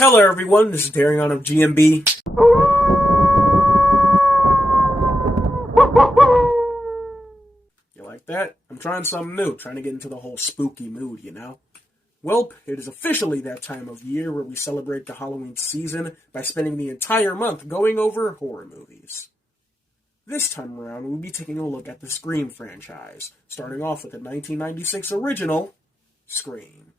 Hello everyone, this is Darion of GNB. You like that? I'm trying something new, trying to get into the whole spooky mood, you know? Welp, it is officially that time of year where we celebrate the Halloween season by spending the entire month going over horror movies. This time around, we'll be taking a look at the Scream franchise, starting off with the 1996 original, Scream.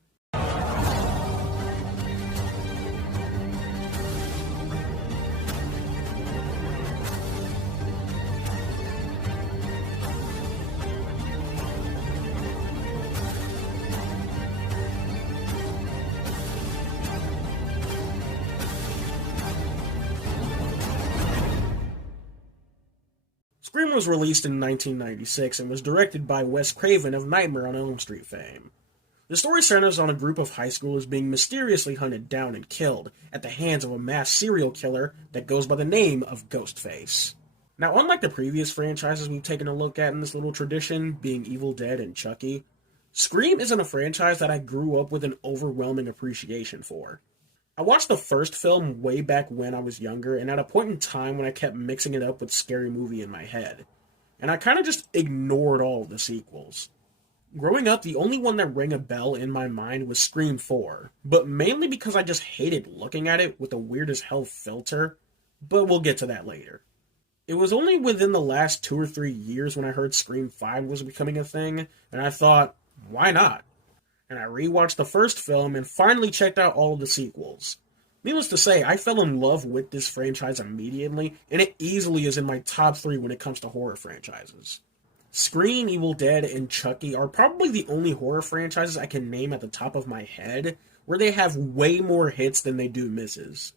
Scream was released in 1996 and was directed by Wes Craven of Nightmare on Elm Street fame. The story centers on a group of high schoolers being mysteriously hunted down and killed at the hands of a mass serial killer that goes by the name of Ghostface. Now, unlike the previous franchises we've taken a look at in this little tradition, being Evil Dead and Chucky, Scream isn't a franchise that I grew up with an overwhelming appreciation for. I watched the first film way back when I was younger, and at a point in time when I kept mixing it up with Scary Movie in my head. And I kind of just ignored all of the sequels. Growing up, the only one that rang a bell in my mind was Scream 4, but mainly because I just hated looking at it with a weird as hell filter, but we'll get to that later. It was only within the last 2 or 3 years when I heard Scream 5 was becoming a thing, and I thought, why not? And I rewatched the first film and finally checked out all of the sequels. Needless to say, I fell in love with this franchise immediately, and it easily is in my top 3 when it comes to horror franchises. Scream, Evil Dead, and Chucky are probably the only horror franchises I can name at the top of my head where they have way more hits than they do misses.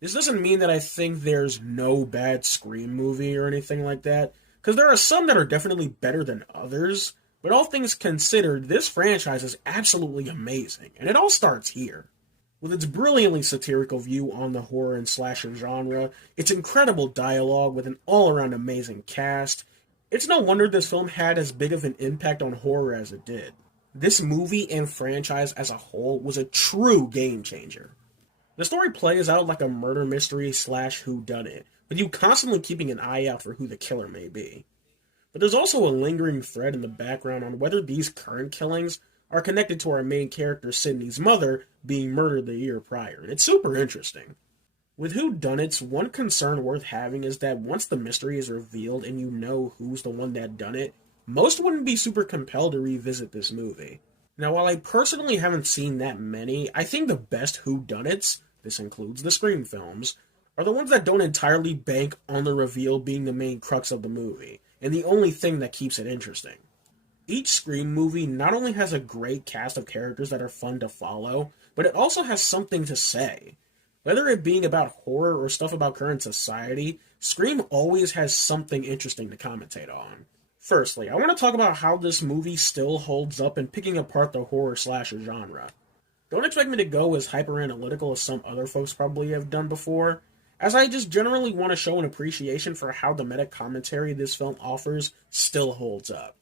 This doesn't mean that I think there's no bad Scream movie or anything like that, because there are some that are definitely better than others. But all things considered, this franchise is absolutely amazing, and it all starts here. With its brilliantly satirical view on the horror and slasher genre, its incredible dialogue with an all-around amazing cast, it's no wonder this film had as big of an impact on horror as it did. This movie and franchise as a whole was a true game changer. The story plays out like a murder mystery / whodunit, with you constantly keeping an eye out for who the killer may be. But there's also a lingering thread in the background on whether these current killings are connected to our main character Sydney's mother being murdered the year prior, and it's super interesting. With whodunits, one concern worth having is that once the mystery is revealed and you know who's the one that done it, most wouldn't be super compelled to revisit this movie. Now, while I personally haven't seen that many, I think the best whodunits, this includes the Scream films, are the ones that don't entirely bank on the reveal being the main crux of the movie, and the only thing that keeps it interesting. Each Scream movie not only has a great cast of characters that are fun to follow, but it also has something to say. Whether it being about horror or stuff about current society, Scream always has something interesting to commentate on. Firstly, I want to talk about how this movie still holds up in picking apart the horror slasher genre. Don't expect me to go as hyper-analytical as some other folks probably have done before, as I just generally want to show an appreciation for how the meta-commentary this film offers still holds up.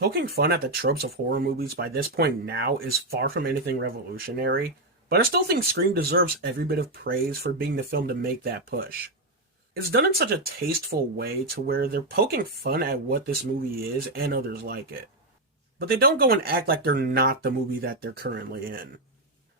Poking fun at the tropes of horror movies by this point now is far from anything revolutionary, but I still think Scream deserves every bit of praise for being the film to make that push. It's done in such a tasteful way to where they're poking fun at what this movie is and others like it. But they don't go and act like they're not the movie that they're currently in.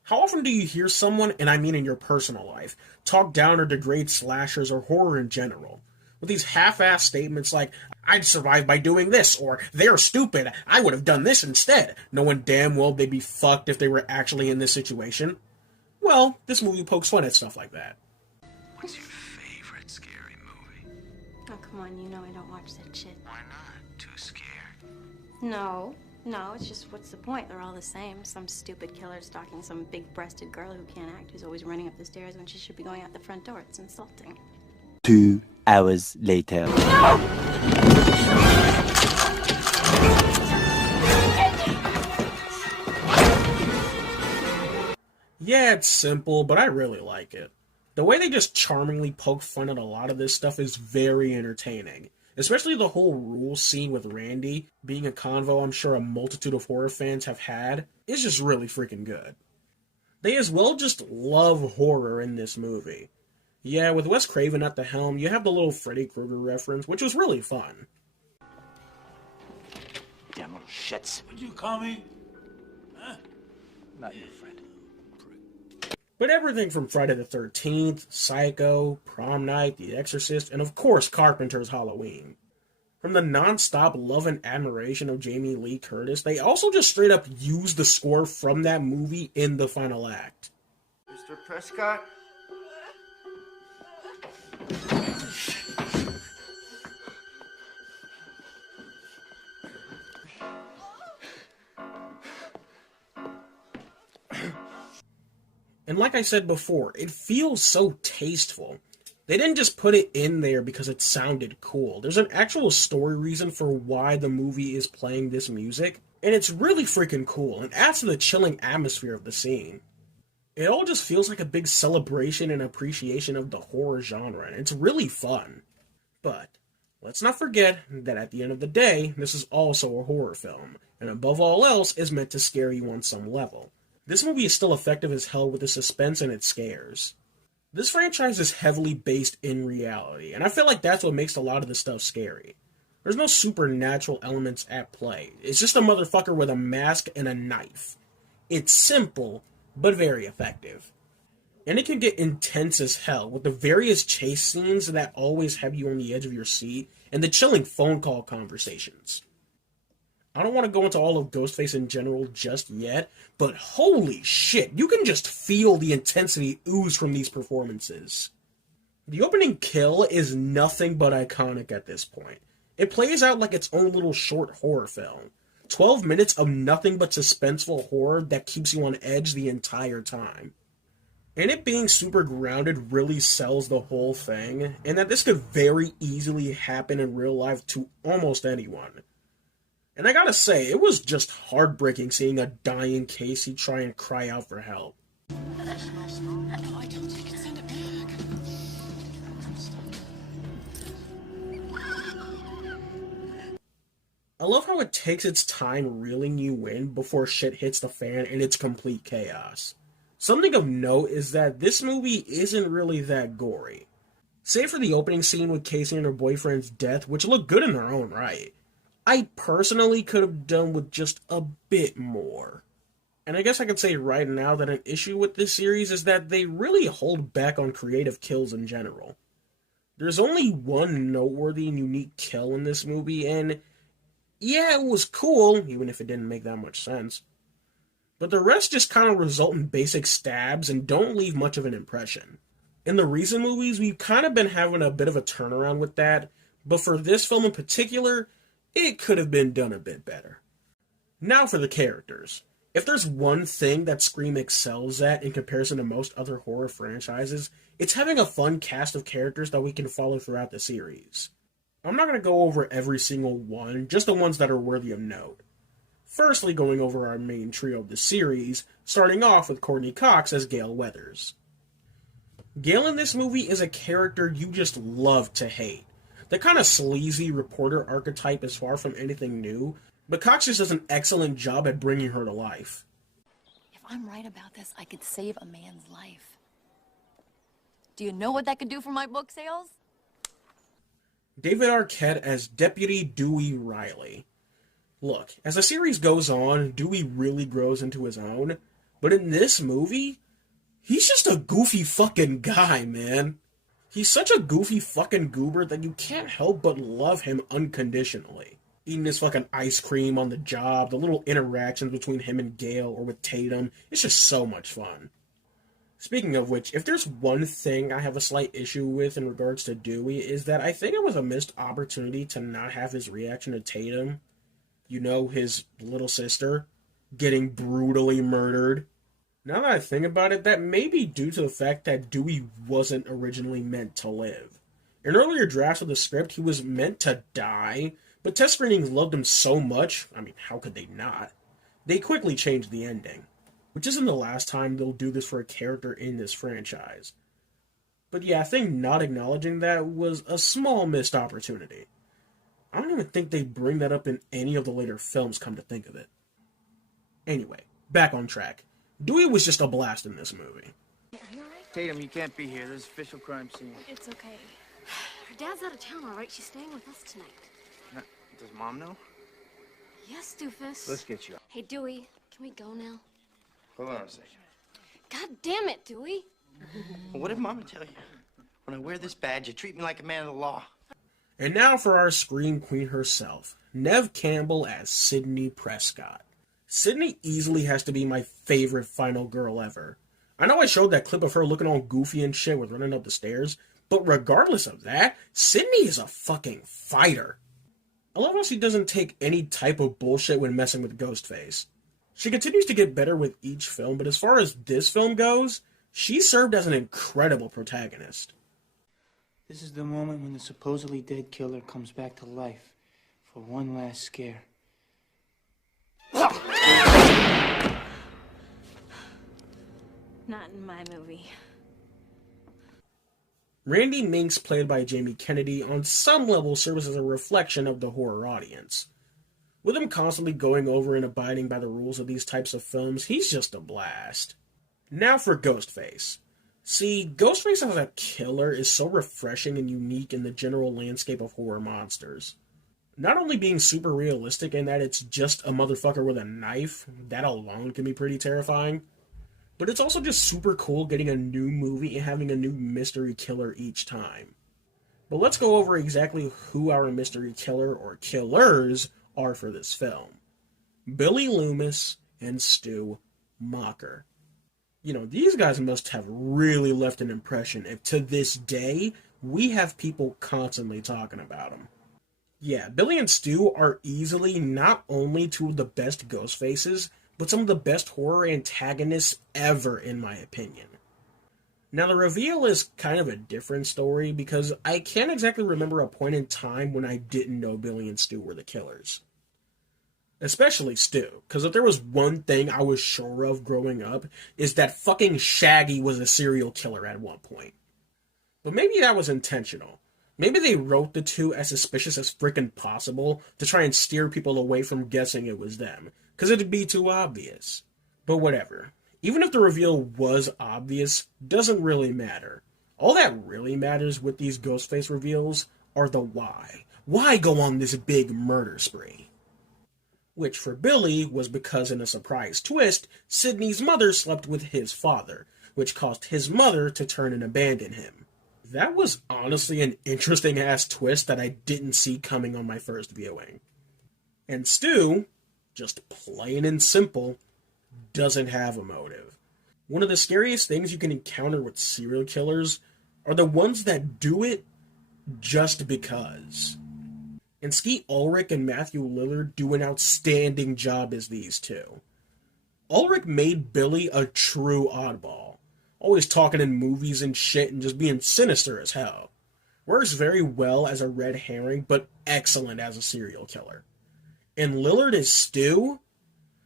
How often do you hear someone, and I mean in your personal life, talk down or degrade slashers or horror in general? With these half-assed statements like, I'd survive by doing this, or they're stupid, I would have done this instead, knowing damn well they'd be fucked if they were actually in this situation. Well, this movie pokes fun at stuff like that. What's your favorite scary movie? Oh, come on, you know I don't watch that shit. Why not? Too scared? No, it's just what's the point? They're all the same. Some stupid killer stalking some big-breasted girl who can't act, who's always running up the stairs when she should be going out the front door. It's insulting. 2 hours later. Yeah, it's simple, but I really like it. The way they just charmingly poke fun at a lot of this stuff is very entertaining. Especially the whole rule scene with Randy being a convo I'm sure a multitude of horror fans have had is just really freaking good. They as well just love horror in this movie. Yeah, with Wes Craven at the helm, you have the little Freddy Krueger reference, which was really fun. Damn little shits. What'd you call me? Huh? Not your friend. But everything from Friday the 13th, Psycho, Prom Night, The Exorcist, and of course Carpenter's Halloween. From the non-stop love and admiration of Jamie Lee Curtis, they also just straight up use the score from that movie in the final act. Mr. Prescott? And like I said before, it feels so tasteful. They didn't just put it in there because it sounded cool. There's an actual story reason for why the movie is playing this music, and it's really freaking cool and adds to the chilling atmosphere of the scene. It all just feels like a big celebration and appreciation of the horror genre, and it's really fun. But let's not forget that at the end of the day, this is also a horror film, and above all else is meant to scare you on some level. This movie is still effective as hell with the suspense and its scares. This franchise is heavily based in reality, and I feel like that's what makes a lot of the stuff scary. There's no supernatural elements at play. It's just a motherfucker with a mask and a knife. It's simple, but very effective. And it can get intense as hell with the various chase scenes that always have you on the edge of your seat and the chilling phone call conversations. I don't want to go into all of Ghostface in general just yet, but holy shit, you can just feel the intensity ooze from these performances. The opening kill is nothing but iconic at this point. It plays out like its own little short horror film. 12 minutes of nothing but suspenseful horror that keeps you on edge the entire time. And it being super grounded really sells the whole thing, and that this could very easily happen in real life to almost anyone. And I gotta say, it was just heartbreaking seeing a dying Casey try and cry out for help. I told you you could send it back. I love how it takes its time reeling you in before shit hits the fan and it's complete chaos. Something of note is that this movie isn't really that gory. Save for the opening scene with Casey and her boyfriend's death, which looked good in their own right. I personally could have done with just a bit more. And I guess I could say right now that an issue with this series is that they really hold back on creative kills in general. There's only one noteworthy and unique kill in this movie, and yeah, it was cool, even if it didn't make that much sense. But the rest just kind of result in basic stabs and don't leave much of an impression. In the recent movies, we've kind of been having a bit of a turnaround with that, but for this film in particular, it could have been done a bit better. Now for the characters. If there's one thing that Scream excels at in comparison to most other horror franchises, it's having a fun cast of characters that we can follow throughout the series. I'm not going to go over every single one, just the ones that are worthy of note. Firstly, going over our main trio of the series, starting off with Courtney Cox as Gale Weathers. Gale in this movie is a character you just love to hate. The kind of sleazy reporter archetype is far from anything new, but Cox just does an excellent job at bringing her to life. If I'm right about this, I could save a man's life. Do you know what that could do for my book sales? David Arquette as Deputy Dewey Riley. Look, as the series goes on, Dewey really grows into his own, but in this movie, he's just a goofy fucking guy, man. He's such a goofy fucking goober that you can't help but love him unconditionally. Eating his fucking ice cream on the job, the little interactions between him and Gale or with Tatum, it's just so much fun. Speaking of which, if there's one thing I have a slight issue with in regards to Dewey, is that I think it was a missed opportunity to not have his reaction to Tatum, you know, his little sister, getting brutally murdered. Now that I think about it, that may be due to the fact that Dewey wasn't originally meant to live. In earlier drafts of the script, he was meant to die, but test screenings loved him so much, I mean, how could they not? They quickly changed the ending, which isn't the last time they'll do this for a character in this franchise. But yeah, I think not acknowledging that was a small missed opportunity. I don't even think they bring that up in any of the later films, come to think of it. Anyway, back on track. Dewey was just a blast in this movie. Tatum, you can't be here. This is official crime scene. It's okay. Her dad's out of town, all right? She's staying with us tonight. Does Mom know? Yes, doofus. Let's get you. Hey, Dewey, can we go now? Hold on a second. God damn it, Dewey. What did Mama tell you? When I wear this badge, you treat me like a man of the law. And now for our Scream Queen herself, Neve Campbell as Sidney Prescott. Sidney easily has to be my favorite final girl ever. I know I showed that clip of her looking all goofy and shit with running up the stairs, but regardless of that, Sidney is a fucking fighter. I love how she doesn't take any type of bullshit when messing with Ghostface. She continues to get better with each film, but as far as this film goes, she served as an incredible protagonist. This is the moment when the supposedly dead killer comes back to life for one last scare. Not in my movie. Randy Minks, played by Jamie Kennedy, on some level serves as a reflection of the horror audience. With him constantly going over and abiding by the rules of these types of films, he's just a blast. Now for Ghostface. See, Ghostface as a killer is so refreshing and unique in the general landscape of horror monsters. Not only being super realistic in that it's just a motherfucker with a knife, that alone can be pretty terrifying, but it's also just super cool getting a new movie and having a new mystery killer each time. But let's go over exactly who our mystery killer or killers are for this film. Billy Loomis and Stu Macher. You know, these guys must have really left an impression if to this day we have people constantly talking about them. Yeah, Billy and Stu are easily not only two of the best ghost faces, but some of the best horror antagonists ever, in my opinion. Now, the reveal is kind of a different story because I can't exactly remember a point in time when I didn't know Billy and Stu were the killers. Especially Stu, because if there was one thing I was sure of growing up, is that fucking Shaggy was a serial killer at one point. But maybe that was intentional. Maybe they wrote the two as suspicious as frickin' possible to try and steer people away from guessing it was them, because it'd be too obvious. But whatever. Even if the reveal was obvious, doesn't really matter. All that really matters with these Ghostface reveals are the why. Why go on this big murder spree? Which for Billy was because in a surprise twist, Sidney's mother slept with his father, which caused his mother to turn and abandon him. That was honestly an interesting ass twist that I didn't see coming on my first viewing. And Stu, just plain and simple, doesn't have a motive. One of the scariest things you can encounter with serial killers are the ones that do it just because. And Skeet Ulrich and Matthew Lillard do an outstanding job as these two. Ulrich made Billy a true oddball, always talking in movies and shit and just being sinister as hell. Works very well as a red herring, but excellent as a serial killer. And Lillard as Stu,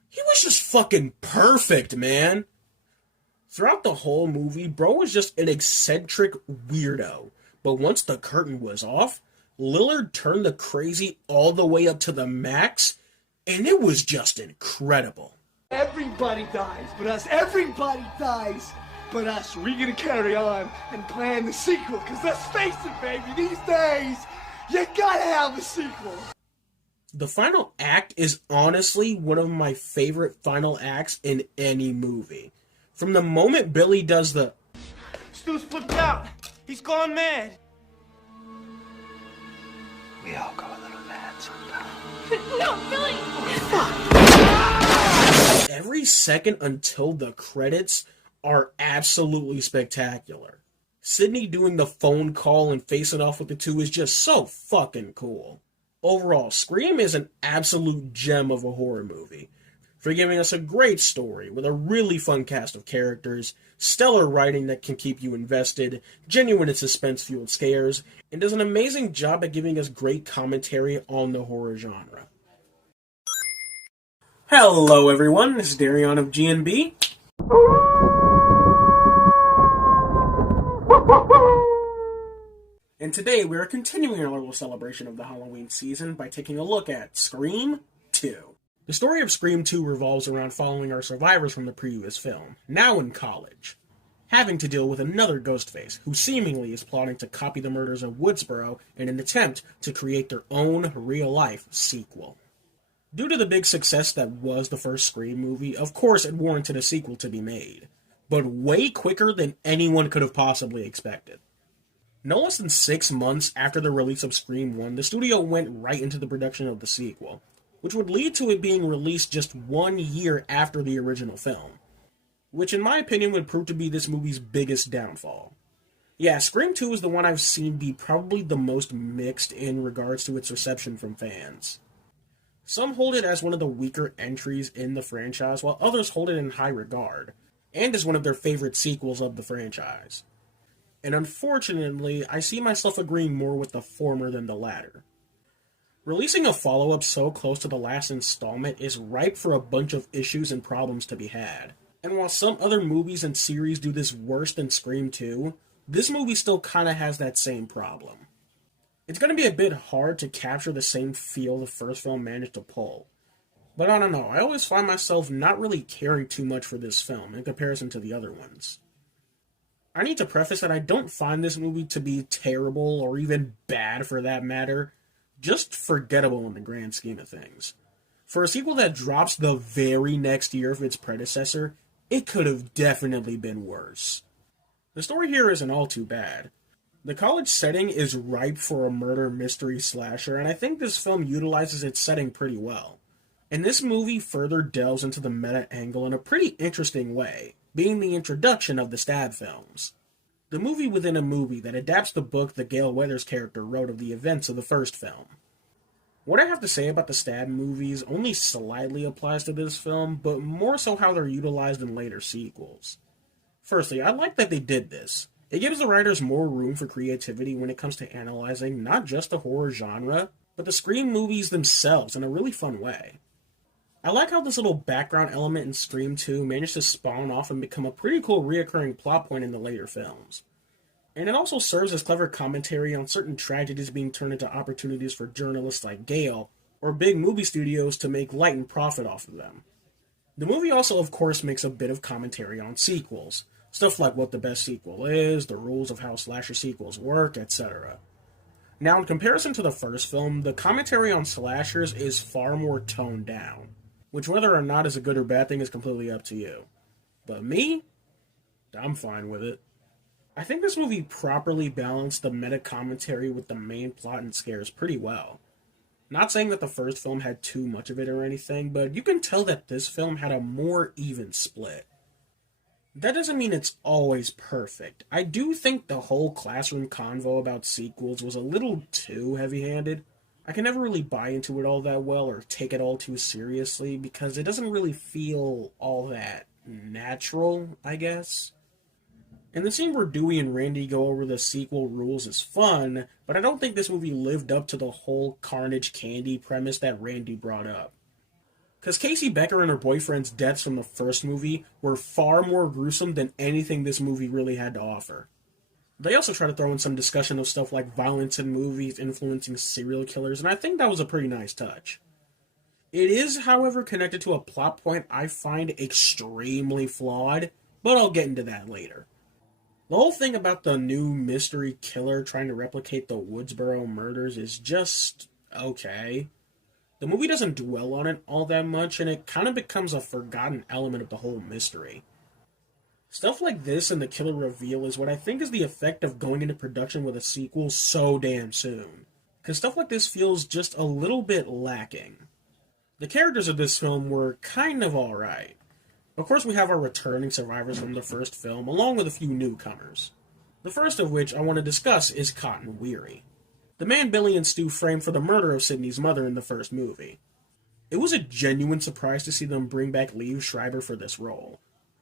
he was just fucking perfect, man. Throughout the whole movie, bro was just an eccentric weirdo, but once the curtain was off, Lillard turned the crazy all the way up to the max, and it was just incredible. Everybody dies but us. Everybody dies but us. We're gonna carry on and plan the sequel, because let's face it, baby, these days, you gotta have a sequel. The final act is honestly one of my favorite final acts in any movie. From the moment Billy does the Stu's flipped out. He's gone mad. We all go a little mad sometimes. No, Billy! every second until the credits are absolutely spectacular. Sidney doing the phone call and facing off with the two is just so fucking cool. Overall, Scream is an absolute gem of a horror movie, for giving us a great story with a really fun cast of characters, stellar writing that can keep you invested, genuine and suspense-fueled scares, and does an amazing job at giving us great commentary on the horror genre. Hello everyone, this is Darion of GNB. And today we are continuing our little celebration of the Halloween season by taking a look at Scream 2. The story of Scream 2 revolves around following our survivors from the previous film, now in college, having to deal with another Ghostface, who seemingly is plotting to copy the murders of Woodsboro in an attempt to create their own real-life sequel. Due to the big success that was the first Scream movie, of course it warranted a sequel to be made, but way quicker than anyone could have possibly expected. No less than 6 months after the release of Scream 1, the studio went right into the production of the sequel, which would lead to it being released just 1 year after the original film, which in my opinion would prove to be this movie's biggest downfall. Yeah, Scream 2 is the one I've seen be probably the most mixed in regards to its reception from fans. Some hold it as one of the weaker entries in the franchise, while others hold it in high regard, and as one of their favorite sequels of the franchise. And unfortunately, I see myself agreeing more with the former than the latter. Releasing a follow-up so close to the last installment is ripe for a bunch of issues and problems to be had. And while some other movies and series do this worse than Scream 2, this movie still kinda has that same problem. It's gonna be a bit hard to capture the same feel the first film managed to pull. But I don't know, I always find myself not really caring too much for this film in comparison to the other ones. I need to preface that I don't find this movie to be terrible or even bad for that matter, just forgettable in the grand scheme of things. For a sequel that drops the very next year of its predecessor, it could have definitely been worse. The story here isn't all too bad. The college setting is ripe for a murder mystery slasher, and I think this film utilizes its setting pretty well. And this movie further delves into the meta angle in a pretty interesting way, being the introduction of the stab films. The movie within a movie that adapts the book that Gale Weathers' character wrote of the events of the first film. What I have to say about the stab movies only slightly applies to this film, but more so how they're utilized in later sequels. Firstly, I like that they did this. It gives the writers more room for creativity when it comes to analyzing not just the horror genre, but the Scream movies themselves in a really fun way. I like how this little background element in Scream 2 managed to spawn off and become a pretty cool reoccurring plot point in the later films. And it also serves as clever commentary on certain tragedies being turned into opportunities for journalists like Gale, or big movie studios to make light and profit off of them. The movie also, of course, makes a bit of commentary on sequels. Stuff like what the best sequel is, the rules of how slasher sequels work, etc. Now, in comparison to the first film, the commentary on slashers is far more toned down, which whether or not is a good or bad thing is completely up to you. But me? I'm fine with it. I think this movie properly balanced the meta commentary with the main plot and scares pretty well. Not saying that the first film had too much of it or anything, but you can tell that this film had a more even split. That doesn't mean it's always perfect. I do think the whole classroom convo about sequels was a little too heavy-handed. I can never really buy into it all that well or take it all too seriously because it doesn't really feel all that natural, I guess. And the scene where Dewey and Randy go over the sequel rules is fun, but I don't think this movie lived up to the whole Carnage Candy premise that Randy brought up. Because Casey Becker and her boyfriend's deaths from the first movie were far more gruesome than anything this movie really had to offer. They also try to throw in some discussion of stuff like violence in movies influencing serial killers, and I think that was a pretty nice touch. It is, however, connected to a plot point I find extremely flawed, but I'll get into that later. The whole thing about the new mystery killer trying to replicate the Woodsboro murders is just okay. The movie doesn't dwell on it all that much, and it kind of becomes a forgotten element of the whole mystery. Stuff like this and the killer reveal is what I think is the effect of going into production with a sequel so damn soon. Because stuff like this feels just a little bit lacking. The characters of this film were kind of alright. Of course, we have our returning survivors from the first film, along with a few newcomers. The first of which I want to discuss is Cotton Weary, the man Billy and Stu framed for the murder of Sydney's mother in the first movie. It was a genuine surprise to see them bring back Liev Schreiber for this role,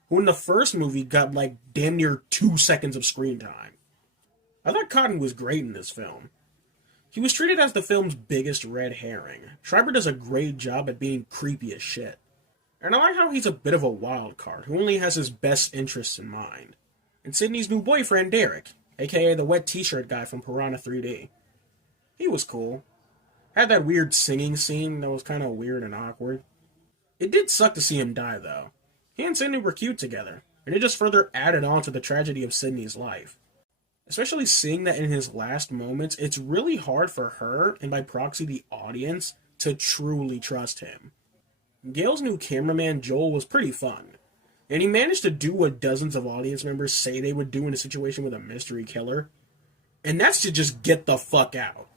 who in the first movie got like damn near 2 seconds of screen time. I thought Cotton was great in this film. He was treated as the film's biggest red herring. Schreiber does a great job at being creepy as shit. And I like how he's a bit of a wild card, who only has his best interests in mind. And Sydney's new boyfriend, Derek, aka the wet t-shirt guy from Piranha 3D. He was cool. Had that weird singing scene that was kind of weird and awkward. It did suck to see him die, though. He and Sydney were cute together, and it just further added on to the tragedy of Sydney's life. Especially seeing that in his last moments, it's really hard for her, and by proxy the audience, to truly trust him. Gale's new cameraman, Joel, was pretty fun, and he managed to do what dozens of audience members say they would do in a situation with a mystery killer, and that's to just get the fuck out.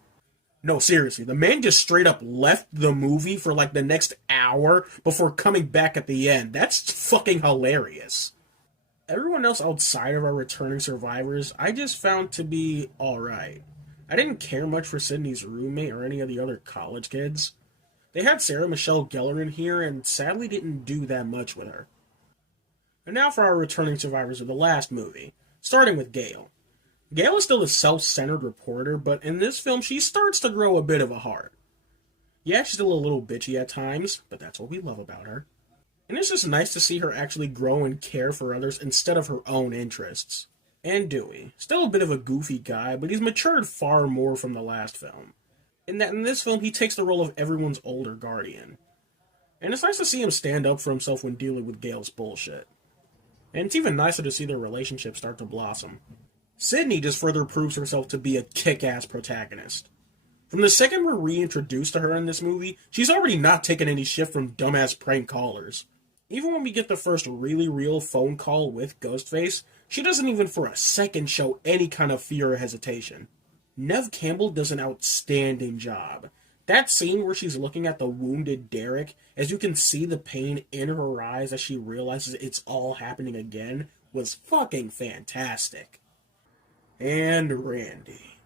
No, seriously, the man just straight up left the movie for like the next hour before coming back at the end. That's fucking hilarious. Everyone else outside of our returning survivors, I just found to be alright. I didn't care much for Sydney's roommate or any of the other college kids. They had Sarah Michelle Gellar in here and sadly didn't do that much with her. And now for our returning survivors of the last movie, starting with Gale. Gale is still a self-centered reporter, but in this film she starts to grow a bit of a heart. Yeah, she's still a little bitchy at times, but that's what we love about her. And it's just nice to see her actually grow and care for others instead of her own interests. And Dewey, still a bit of a goofy guy, but he's matured far more from the last film. In that in this film he takes the role of everyone's older guardian. And it's nice to see him stand up for himself when dealing with Gale's bullshit. And it's even nicer to see their relationship start to blossom. Sydney just further proves herself to be a kick-ass protagonist. From the second we're reintroduced to her in this movie, she's already not taking any shit from dumbass prank callers. Even when we get the first really real phone call with Ghostface, she doesn't even for a second show any kind of fear or hesitation. Nev Campbell does an outstanding job. That scene where she's looking at the wounded Derek, as you can see the pain in her eyes as she realizes it's all happening again, was fucking fantastic. And Randy.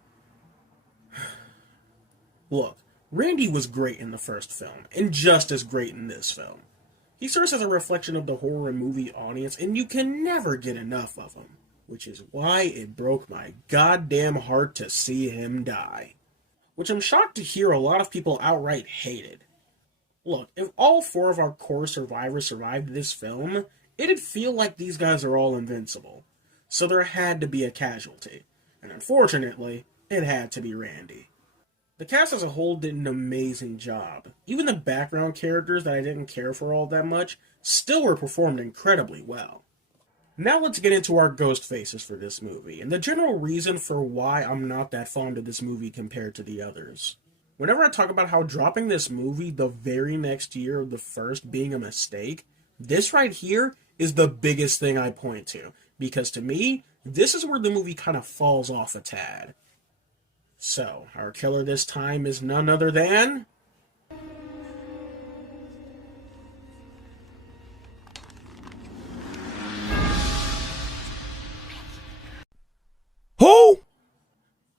Look, Randy was great in the first film, and just as great in this film. He serves as a reflection of the horror movie audience, and you can never get enough of him, which is why it broke my goddamn heart to see him die. Which I'm shocked to hear a lot of people outright hated. Look, if all 4 of our core survivors survived this film, it'd feel like these guys are all invincible. So there had to be a casualty. And unfortunately, it had to be Randy. The cast as a whole did an amazing job. Even the background characters that I didn't care for all that much still were performed incredibly well. Now let's get into our ghost faces for this movie, and the general reason for why I'm not that fond of this movie compared to the others. Whenever I talk about how dropping this movie the very next year of the first being a mistake, this right here is the biggest thing I point to, because to me, this is where the movie kind of falls off a tad. So, our killer this time is none other than... Who?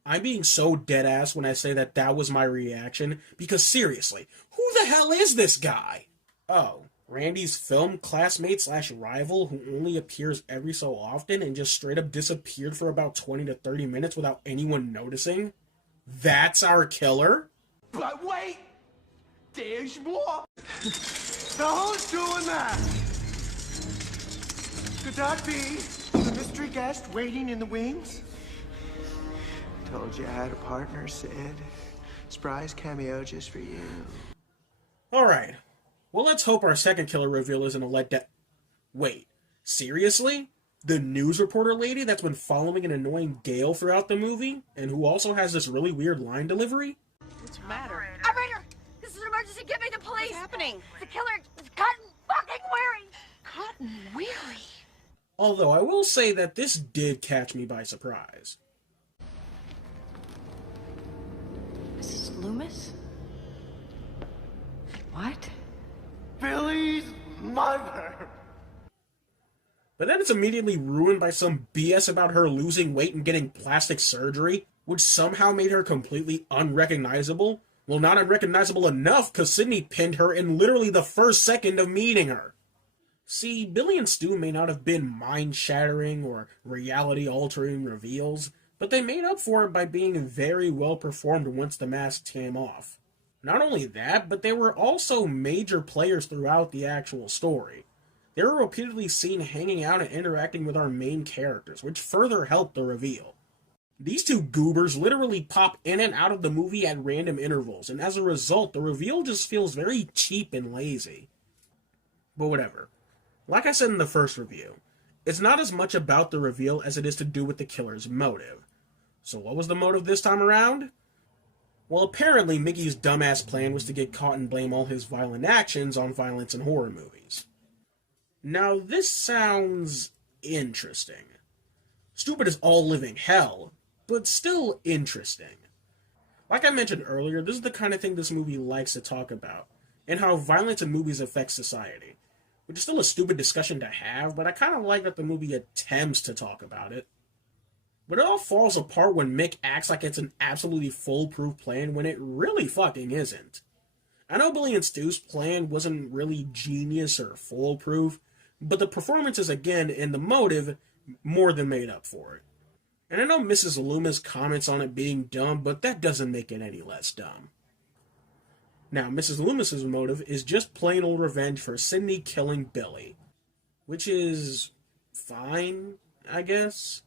I'm being so deadass when I say that was my reaction, because seriously, who the hell is this guy? Oh, Randy's film classmate slash rival who only appears every so often and just straight up disappeared for about 20 to 30 minutes without anyone noticing? That's our killer? But wait! There's more! Now who's doing that? Could that be the mystery guest waiting in the wings? Told you I had a partner, Sid. Surprise cameo just for you. Alright. Well, let's hope our second killer reveal isn't a letdown. Wait, seriously? The news reporter lady that's been following an annoying Gale throughout the movie, and who also has this really weird line delivery? What's the matter? Operator! This is an emergency! Get me the police! What's happening? The killer is Cotton fucking Weary! Cotton Weary. Although I will say that this did catch me by surprise. Mrs. Loomis? What? Billy's mother! But then it's immediately ruined by some BS about her losing weight and getting plastic surgery, which somehow made her completely unrecognizable. Well, not unrecognizable enough, because Sydney pinned her in literally the first second of meeting her. See, Billy and Stu may not have been mind-shattering or reality-altering reveals, but they made up for it by being very well performed once the mask came off. Not only that, but they were also major players throughout the actual story. They were repeatedly seen hanging out and interacting with our main characters, which further helped the reveal. These two goobers literally pop in and out of the movie at random intervals, and as a result, the reveal just feels very cheap and lazy. But whatever. Like I said in the first review, it's not as much about the reveal as it is to do with the killer's motive. So what was the motive this time around? Well, apparently Mickey's dumbass plan was to get caught and blame all his violent actions on violence in horror movies. Now, this sounds interesting. Stupid as all living hell, but still interesting. Like I mentioned earlier, this is the kind of thing this movie likes to talk about, and how violence in movies affects society. Which is still a stupid discussion to have, but I kind of like that the movie attempts to talk about it. But it all falls apart when Mick acts like it's an absolutely foolproof plan when it really fucking isn't. I know Billy and Stu's plan wasn't really genius or foolproof, but the performances again and the motive more than made up for it. And I know Mrs. Loomis comments on it being dumb, but that doesn't make it any less dumb. Now, Mrs. Loomis's motive is just plain old revenge for Sidney killing Billy. Which is fine, I guess.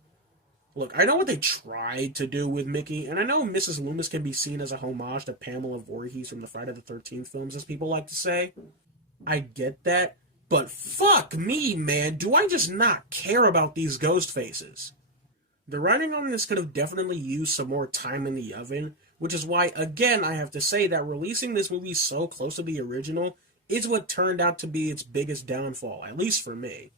Look, I know what they tried to do with Mickey, and I know Mrs. Loomis can be seen as a homage to Pamela Voorhees from the Friday the 13th films, as people like to say. I get that, but fuck me, man, do I just not care about these ghost faces? The writing on this could have definitely used some more time in the oven, which is why, again, I have to say that releasing this movie so close to the original is what turned out to be its biggest downfall, at least for me.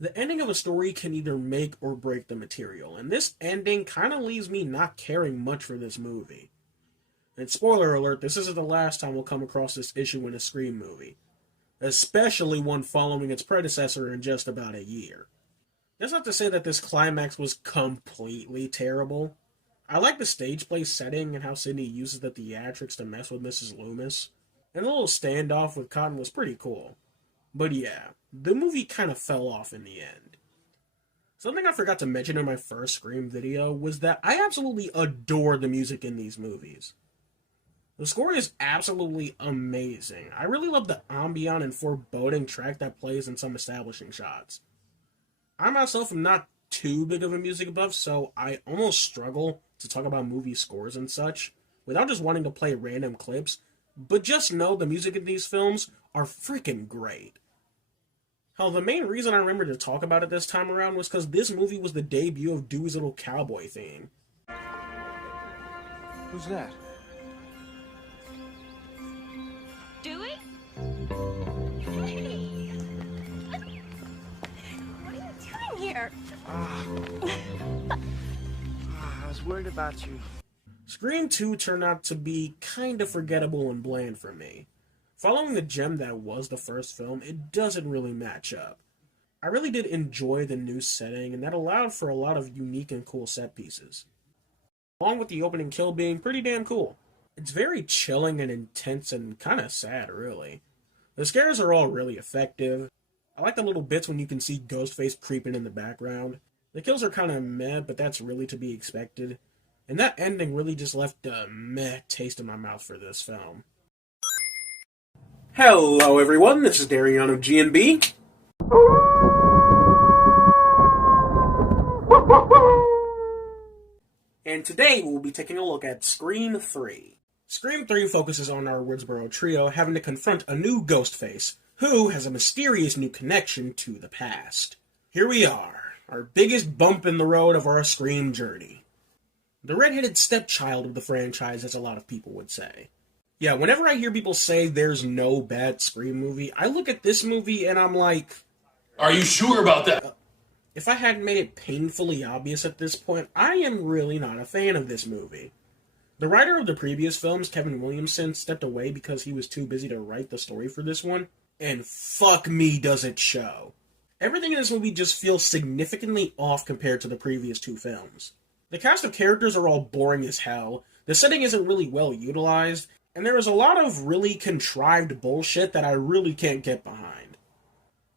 The ending of a story can either make or break the material, and this ending kind of leaves me not caring much for this movie. And spoiler alert, this isn't the last time we'll come across this issue in a Scream movie, especially one following its predecessor in just about a year. That's not to say that this climax was completely terrible. I like the stage play setting and how Sidney uses the theatrics to mess with Mrs. Loomis. And the little standoff with Cotton was pretty cool. But yeah, the movie kind of fell off in the end. Something I forgot to mention in my first Scream video was that I absolutely adore the music in these movies. The score is absolutely amazing. I really love the ambient and foreboding track that plays in some establishing shots. I myself am not too big of a music buff, so I almost struggle to talk about movie scores and such without just wanting to play random clips, but just know the music in these films are freaking great. Hell, the main reason I remember to talk about it this time around was because this movie was the debut of Dewey's little cowboy theme. Who's that? Dewey? Hey! What are you doing here? I was worried about you. Scream 2 turned out to be kinda forgettable and bland for me. Following the gem that was the first film, it doesn't really match up. I really did enjoy the new setting, and that allowed for a lot of unique and cool set pieces. Along with the opening kill being pretty damn cool. It's very chilling and intense and kinda sad, really. The scares are all really effective. I like the little bits when you can see Ghostface creeping in the background. The kills are kinda meh, but that's really to be expected. And that ending really just left a meh taste in my mouth for this film. Hello everyone, this is Darion of GNB. And today we'll be taking a look at Scream 3. Scream 3 focuses on our Woodsboro trio having to confront a new Ghostface, who has a mysterious new connection to the past. Here we are, our biggest bump in the road of our Scream journey. The red-headed stepchild of the franchise, as a lot of people would say. Yeah, whenever I hear people say there's no bad Scream movie, I look at this movie and I'm like, Are you sure about that? If I hadn't made it painfully obvious at this point, I am really not a fan of this movie. The writer of the previous films, Kevin Williamson, stepped away because he was too busy to write the story for this one, and fuck me does it show. Everything in this movie just feels significantly off compared to the previous two films. The cast of characters are all boring as hell, the setting isn't really well utilized, and there is a lot of really contrived bullshit that I really can't get behind.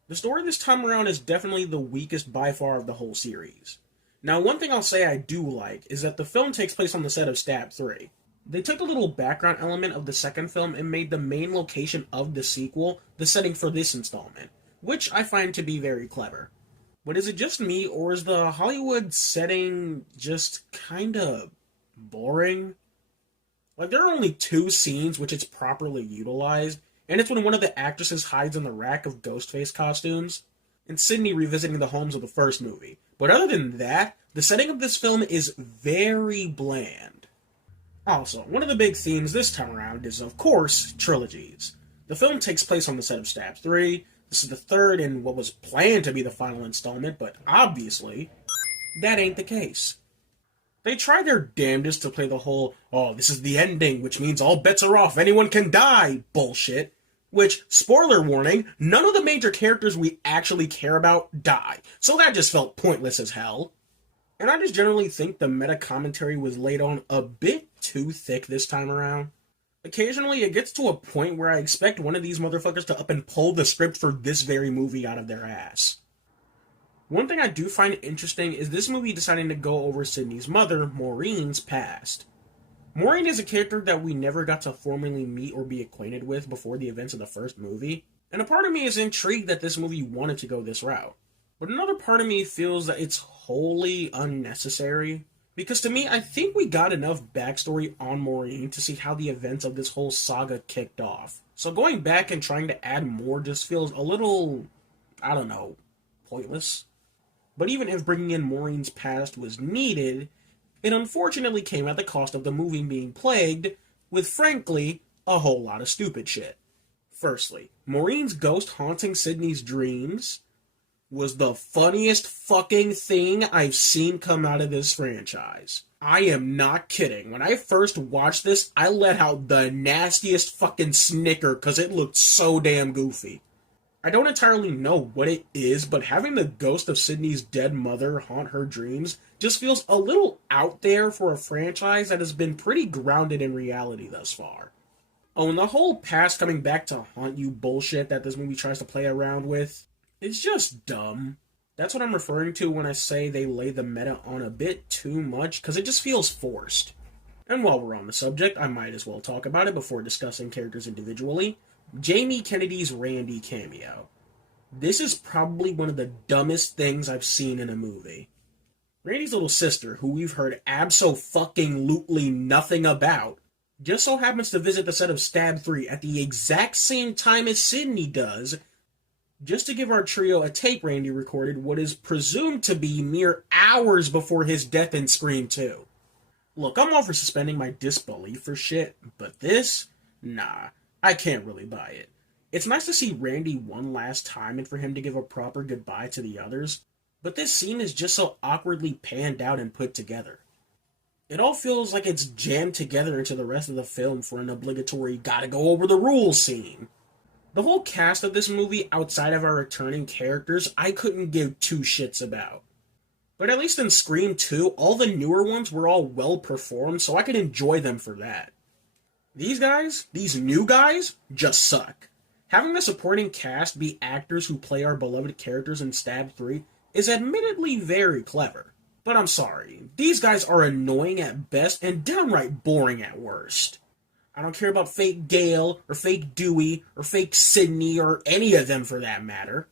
The story this time around is definitely the weakest by far of the whole series. Now, one thing I'll say I do like is that the film takes place on the set of Stab 3. They took the little background element of the second film and made the main location of the sequel the setting for this installment, which I find to be very clever. But is it just me, or is the Hollywood setting just kinda boring? Like, there are only 2 scenes which it's properly utilized, and it's when one of the actresses hides in the rack of Ghostface costumes, and Sidney revisiting the homes of the first movie. But other than that, the setting of this film is very bland. Also, one of the big themes this time around is, of course, trilogies. The film takes place on the set of Stab 3. This is the third in what was planned to be the final installment, but obviously, that ain't the case. They try their damnedest to play the whole, oh, this is the ending, which means all bets are off, anyone can die, bullshit. Which, spoiler warning, none of the major characters we actually care about die, so that just felt pointless as hell. And I just generally think the meta commentary was laid on a bit too thick this time around. Occasionally, it gets to a point where I expect one of these motherfuckers to up and pull the script for this very movie out of their ass. One thing I do find interesting is this movie deciding to go over Sidney's mother, Maureen's past. Maureen is a character that we never got to formally meet or be acquainted with before the events of the first movie, and a part of me is intrigued that this movie wanted to go this route. But another part of me feels that it's wholly unnecessary, because to me, I think we got enough backstory on Maureen to see how the events of this whole saga kicked off. So going back and trying to add more just feels a little, I don't know, pointless. But even if bringing in Maureen's past was needed, it unfortunately came at the cost of the movie being plagued with, frankly, a whole lot of stupid shit. Firstly, Maureen's ghost haunting Sidney's dreams was the funniest fucking thing I've seen come out of this franchise. I am not kidding. When I first watched this, I let out the nastiest fucking snicker because it looked so damn goofy. I don't entirely know what it is, but having the ghost of Sidney's dead mother haunt her dreams just feels a little out there for a franchise that has been pretty grounded in reality thus far. Oh, and the whole past coming back to haunt you bullshit that this movie tries to play around with, it's just dumb. That's what I'm referring to when I say they lay the meta on a bit too much, because it just feels forced. And while we're on the subject, I might as well talk about it before discussing characters individually. Jamie Kennedy's Randy cameo. This is probably one of the dumbest things I've seen in a movie. Randy's little sister, who we've heard abso-fucking-lutely nothing about, just so happens to visit the set of Stab 3 at the exact same time as Sidney does, just to give our trio a tape Randy recorded what is presumed to be mere hours before his death in Scream 2. Look, I'm all for suspending my disbelief for shit, but this? Nah. I can't really buy it. It's nice to see Randy one last time and for him to give a proper goodbye to the others, but this scene is just so awkwardly panned out and put together. It all feels like it's jammed together into the rest of the film for an obligatory gotta go over the rules scene. The whole cast of this movie, outside of our returning characters, I couldn't give two shits about. But at least in Scream 2, all the newer ones were all well performed, so I could enjoy them for that. These guys, these new guys, just suck. Having the supporting cast be actors who play our beloved characters in Stab 3 is admittedly very clever. But I'm sorry, these guys are annoying at best and downright boring at worst. I don't care about fake Gale, or fake Dewey, or fake Sidney, or any of them for that matter.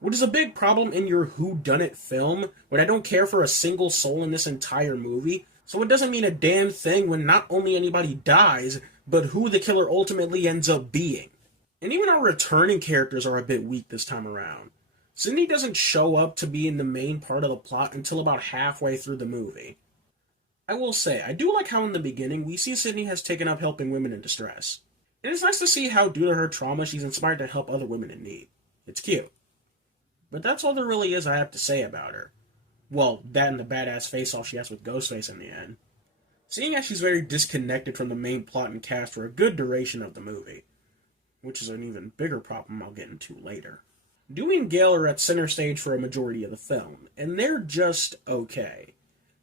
What is a big problem in your whodunit film, when I don't care for a single soul in this entire movie, so it doesn't mean a damn thing when not only anybody dies, but who the killer ultimately ends up being. And even our returning characters are a bit weak this time around. Sidney doesn't show up to be in the main part of the plot until about halfway through the movie. I will say, I do like how in the beginning we see Sidney has taken up helping women in distress. It is nice to see how, due to her trauma, she's inspired to help other women in need. It's cute. But that's all there really is I have to say about her. Well, that and the badass face-off she has with Ghostface in the end. Seeing as she's very disconnected from the main plot and cast for a good duration of the movie, which is an even bigger problem I'll get into later. Dewey and Gale are at center stage for a majority of the film, and they're just okay.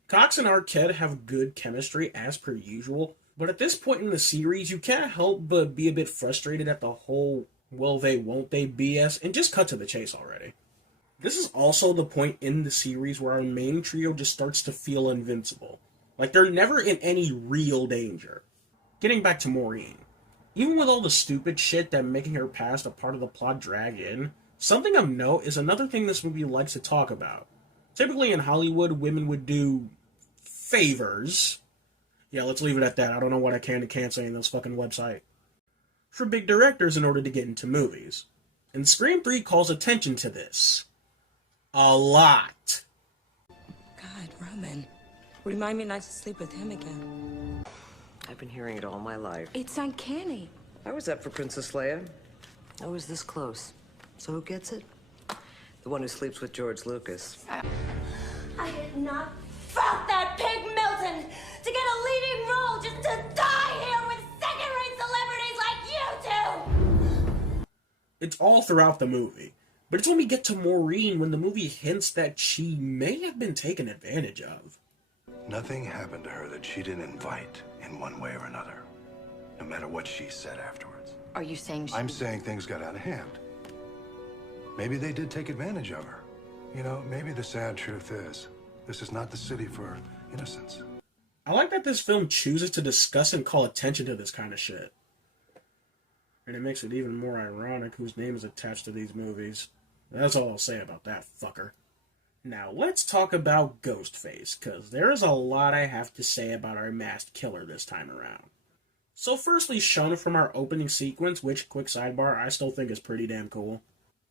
Cox and Arquette have good chemistry as per usual, but at this point in the series you can't help but be a bit frustrated at the whole will they won't they BS, and just cut to the chase already. This is also the point in the series where our main trio just starts to feel invincible. Like they're never in any real danger. Getting back to Maureen. Even with all the stupid shit that making her past a part of the plot drag in, something of note is another thing this movie likes to talk about. Typically in Hollywood, women would do favors. Yeah, let's leave it at that. I don't know what I can and can't say in this fucking website. for big directors in order to get into movies. And Scream 3 calls attention to this. A lot. God, Roman. Remind me not to sleep with him again. I've been hearing it all my life. It's uncanny. I was up for Princess Leia. I was this close. So who gets it? The one who sleeps with George Lucas. I did not fuck that pig Milton to get a leading role just to die here with second-rate celebrities like you two! It's all throughout the movie, but it's when we get to Maureen when the movie hints that she may have been taken advantage of. Nothing happened to her that she didn't invite in one way or another, no matter what she said afterwards. Are you saying I'm saying things got out of hand. Maybe they did take advantage of her. You know, maybe the sad truth is, this is not the city for innocence. I like that this film chooses to discuss and call attention to this kind of shit. And it makes it even more ironic whose name is attached to these movies. That's all I'll say about that fucker. Now let's talk about Ghostface, cause there is a lot I have to say about our masked killer this time around. So firstly, shown from our opening sequence, which, quick sidebar, I still think is pretty damn cool.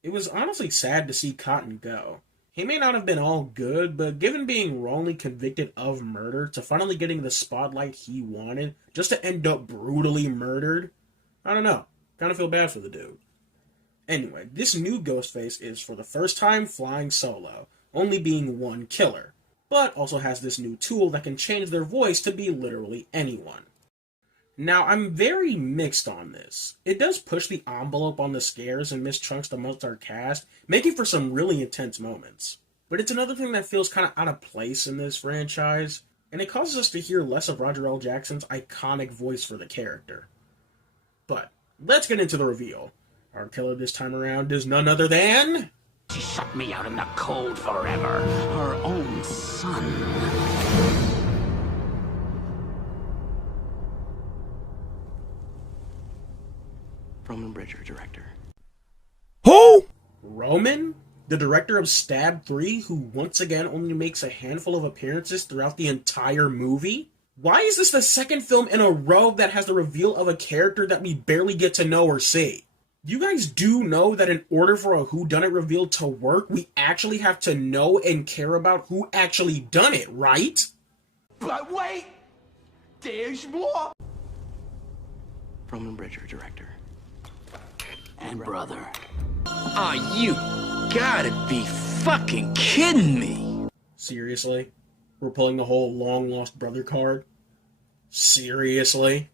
It was honestly sad to see Cotton go. He may not have been all good, but given being wrongly convicted of murder to finally getting the spotlight he wanted, just to end up brutally murdered, I don't know. Kind of feel bad for the dude. Anyway, this new Ghostface is for the first time flying solo, only being one killer, but also has this new tool that can change their voice to be literally anyone. Now, I'm very mixed on this. It does push the envelope on the scares and mischunks amongst our cast, making for some really intense moments. But it's another thing that feels kind of out of place in this franchise, and it causes us to hear less of Roger L. Jackson's iconic voice for the character. But let's get into the reveal. Our killer this time around is none other than... She shut me out in the cold forever. Her own son. Roman Bridger, director. Who? Roman? The director of Stab 3, who once again only makes a handful of appearances throughout the entire movie? Why is this the second film in a row that has the reveal of a character that we barely get to know or see? You guys do know that in order for a whodunit reveal to work, we actually have to know and care about who actually done it, right? But wait! There's more! Roman Bridger, director. And brother. Oh, you gotta be fucking kidding me! Seriously? We're pulling the whole long-lost brother card? Seriously?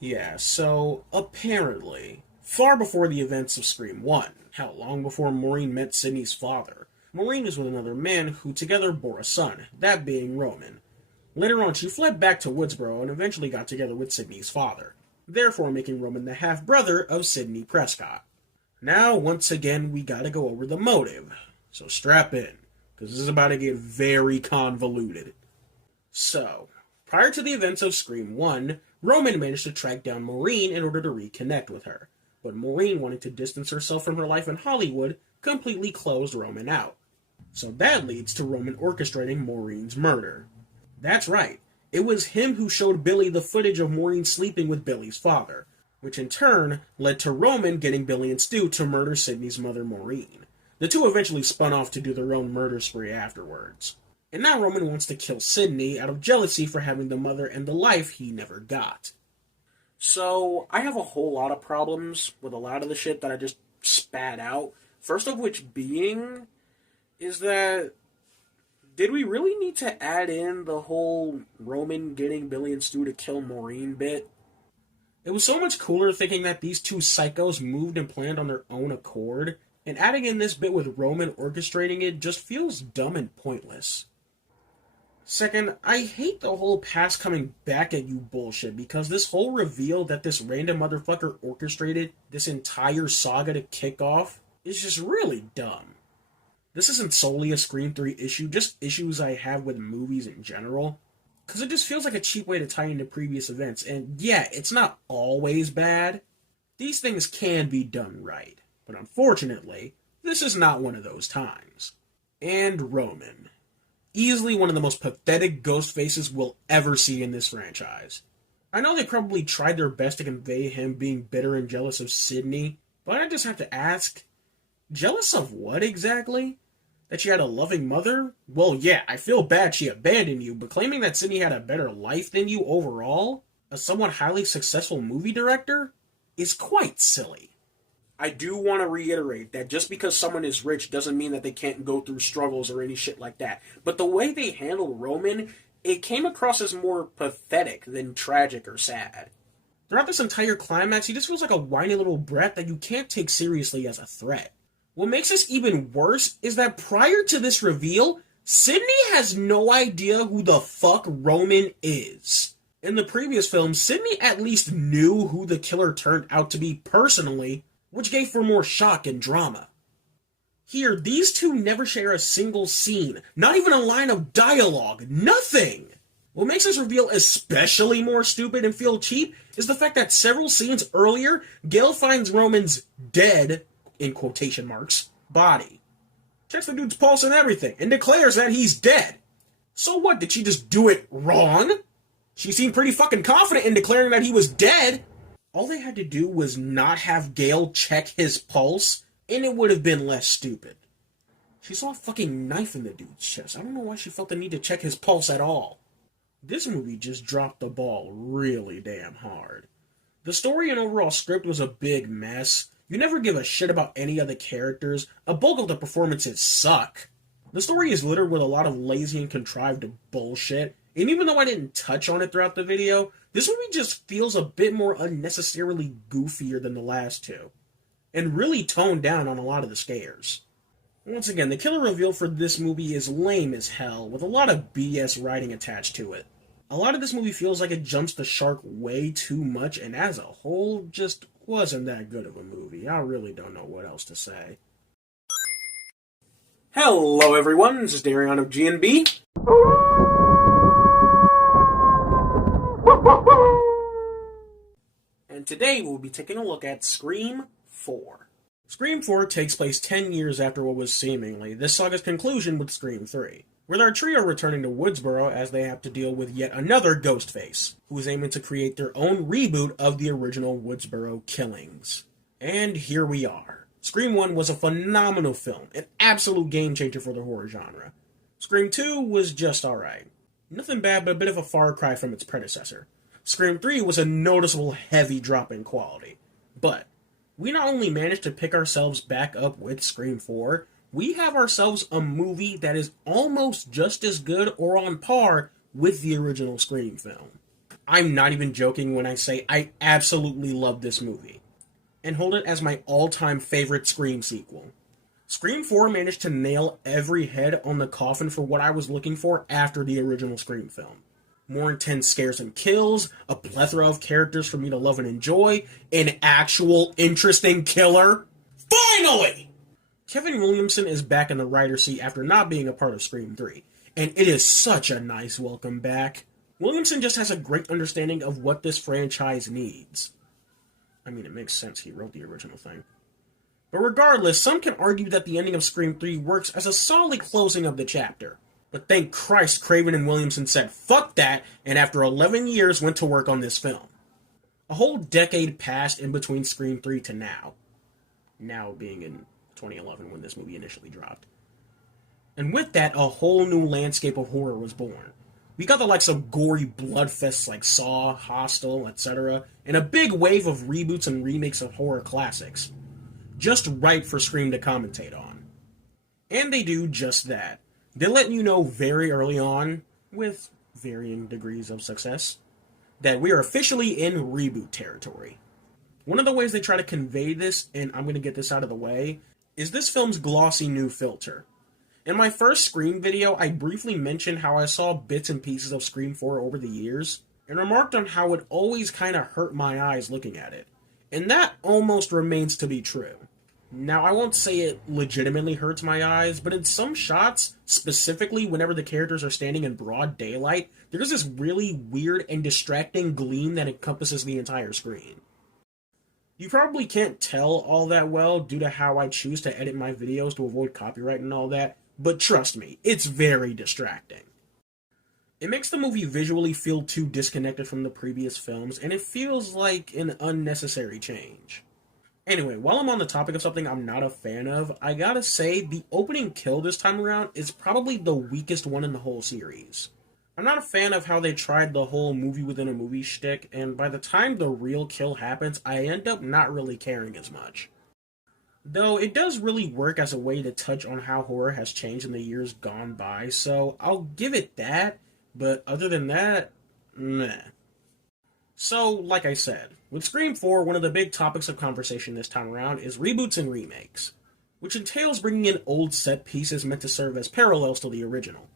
Yeah, so, apparently, far before the events of Scream 1, how long before Maureen met Sidney's father, Maureen was with another man who together bore a son, that being Roman. Later on, she fled back to Woodsboro and eventually got together with Sidney's father, therefore making Roman the half-brother of Sidney Prescott. Now, once again, we gotta go over the motive, so strap in, because this is about to get very convoluted. So, prior to the events of Scream 1, Roman managed to track down Maureen in order to reconnect with her, but Maureen, wanting to distance herself from her life in Hollywood, completely closed Roman out. So that leads to Roman orchestrating Maureen's murder. That's right, it was him who showed Billy the footage of Maureen sleeping with Billy's father, which in turn led to Roman getting Billy and Stu to murder Sidney's mother, Maureen. The two eventually spun off to do their own murder spree afterwards. And now Roman wants to kill Sidney out of jealousy for having the mother and the life he never got. So, I have a whole lot of problems with a lot of the shit that I just spat out. First of which being is that, did we really need to add in the whole Roman getting Billy and Stu to kill Maureen bit? It was so much cooler thinking that these two psychos moved and planned on their own accord, and adding in this bit with Roman orchestrating it just feels dumb and pointless. Second, I hate the whole past coming back at you bullshit, because this whole reveal that this random motherfucker orchestrated this entire saga to kick off is just really dumb. This isn't solely a Scream 3 issue, just issues I have with movies in general, because it just feels like a cheap way to tie into previous events, and yeah, it's not always bad. These things can be done right, but unfortunately, this is not one of those times. And Roman. Easily one of the most pathetic ghost faces we'll ever see in this franchise. I know they probably tried their best to convey him being bitter and jealous of Sydney, but I just have to ask, jealous of what exactly? That she had a loving mother? Well, yeah, I feel bad she abandoned you, but claiming that Sydney had a better life than you overall, a somewhat highly successful movie director, is quite silly. I do want to reiterate that just because someone is rich doesn't mean that they can't go through struggles or any shit like that. But the way they handled Roman, it came across as more pathetic than tragic or sad. Throughout this entire climax, he just feels like a whiny little brat that you can't take seriously as a threat. What makes this even worse is that prior to this reveal, Sydney has no idea who the fuck Roman is. In the previous film, Sydney at least knew who the killer turned out to be personally, which gave for more shock and drama. Here, these two never share a single scene, not even a line of dialogue, nothing! What makes this reveal especially more stupid and feel cheap is the fact that several scenes earlier, Gail finds Roman's dead, in quotation marks, body. Checks the dude's pulse and everything, and declares that he's dead. So what, did she just do it wrong? She seemed pretty fucking confident in declaring that he was dead. All they had to do was not have Gail check his pulse, and it would have been less stupid. She saw a fucking knife in the dude's chest. I don't know why she felt the need to check his pulse at all. This movie just dropped the ball really damn hard. The story and overall script was a big mess. You never give a shit about any of the characters. A bulk of the performances suck. The story is littered with a lot of lazy and contrived bullshit, and even though I didn't touch on it throughout the video, this movie just feels a bit more unnecessarily goofier than the last two, and really toned down on a lot of the scares. Once again, the killer reveal for this movie is lame as hell, with a lot of BS writing attached to it. A lot of this movie feels like it jumps the shark way too much, and as a whole, just wasn't that good of a movie. I really don't know what else to say. Hello everyone, this is Darion of GNB. And today we'll be taking a look at Scream 4. Scream 4 takes place 10 years after what was seemingly this saga's conclusion with Scream 3, with our trio returning to Woodsboro as they have to deal with yet another Ghostface, who is aiming to create their own reboot of the original Woodsboro killings. And here we are. Scream 1 was a phenomenal film, an absolute game changer for the horror genre. Scream 2 was just alright. Nothing bad, but a bit of a far cry from its predecessor. Scream 3 was a noticeable heavy drop in quality. But we not only managed to pick ourselves back up with Scream 4, we have ourselves a movie that is almost just as good or on par with the original Scream film. I'm not even joking when I say I absolutely love this movie, and hold it as my all-time favorite Scream sequel. Scream 4 managed to nail every head on the coffin for what I was looking for after the original Scream film. More intense scares and kills, a plethora of characters for me to love and enjoy, an actual interesting killer. Finally! Kevin Williamson is back in the writer's seat after not being a part of Scream 3, and it is such a nice welcome back. Williamson just has a great understanding of what this franchise needs. I mean, it makes sense, he wrote the original thing. But regardless, some can argue that the ending of Scream 3 works as a solid closing of the chapter. But thank Christ Craven and Williamson said fuck that, and after 11 years went to work on this film. A whole decade passed in between Scream 3 to now. Now being in 2011 when this movie initially dropped. And with that, a whole new landscape of horror was born. We got the likes of gory bloodfests like Saw, Hostel, etc., and a big wave of reboots and remakes of horror classics. Just right for Scream to commentate on. And they do just that. They let you know very early on, with varying degrees of success, that we are officially in reboot territory. One of the ways they try to convey this, and I'm going to get this out of the way, is this film's glossy new filter. In my first Scream video, I briefly mentioned how I saw bits and pieces of Scream 4 over the years, and remarked on how it always kind of hurt my eyes looking at it. And that almost remains to be true. Now, I won't say it legitimately hurts my eyes, but in some shots, specifically whenever the characters are standing in broad daylight, there's this really weird and distracting gleam that encompasses the entire screen. You probably can't tell all that well due to how I choose to edit my videos to avoid copyright and all that, but trust me, it's very distracting. It makes the movie visually feel too disconnected from the previous films, and it feels like an unnecessary change. Anyway, while I'm on the topic of something I'm not a fan of, I gotta say, the opening kill this time around is probably the weakest one in the whole series. I'm not a fan of how they tried the whole movie within a movie shtick, and by the time the real kill happens, I end up not really caring as much. Though it does really work as a way to touch on how horror has changed in the years gone by, so I'll give it that, but other than that, meh. So, like I said, with Scream 4, one of the big topics of conversation this time around is reboots and remakes, which entails bringing in old set pieces meant to serve as parallels to the original.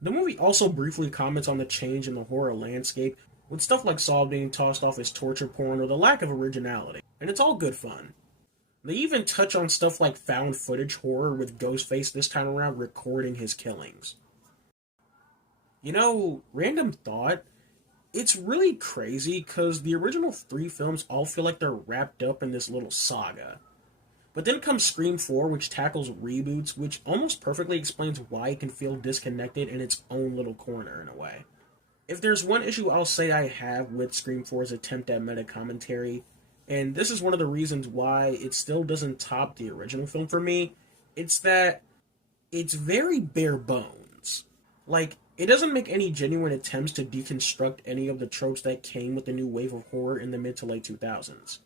The movie also briefly comments on the change in the horror landscape, with stuff like Saw being tossed off as torture porn or the lack of originality, and it's all good fun. They even touch on stuff like found footage horror with Ghostface this time around recording his killings. You know, random thought, it's really crazy because the original 3 films all feel like they're wrapped up in this little saga. But then comes Scream 4, which tackles reboots, which almost perfectly explains why it can feel disconnected in its own little corner in a way. If there's one issue I'll say I have with Scream 4's attempt at meta-commentary, and this is one of the reasons why it still doesn't top the original film for me, it's that it's very bare bones. Like, it doesn't make any genuine attempts to deconstruct any of the tropes that came with the new wave of horror in the mid to late 2000s.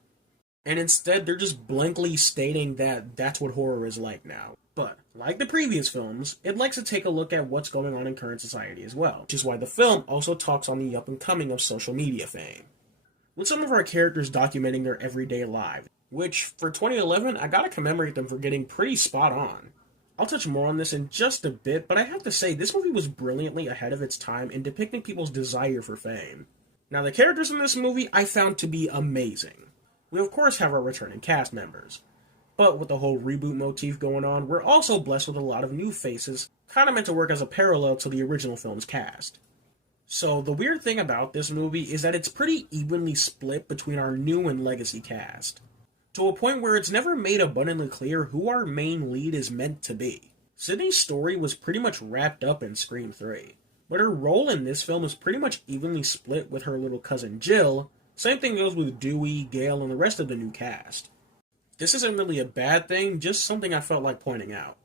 And instead, they're just blankly stating that that's what horror is like now. But, like the previous films, it likes to take a look at what's going on in current society as well, which is why the film also talks on the up-and-coming of social media fame, with some of our characters documenting their everyday lives, which, for 2011, I gotta commemorate them for getting pretty spot on. I'll touch more on this in just a bit, but I have to say, this movie was brilliantly ahead of its time in depicting people's desire for fame. Now, the characters in this movie I found to be amazing. We of course have our returning cast members, but with the whole reboot motif going on, we're also blessed with a lot of new faces, kinda meant to work as a parallel to the original film's cast. So, the weird thing about this movie is that it's pretty evenly split between our new and legacy cast, to a point where it's never made abundantly clear who our main lead is meant to be. Sydney's story was pretty much wrapped up in Scream 3, but her role in this film is pretty much evenly split with her little cousin Jill. Same thing goes with Dewey, Gale, and the rest of the new cast. This isn't really a bad thing, just something I felt like pointing out.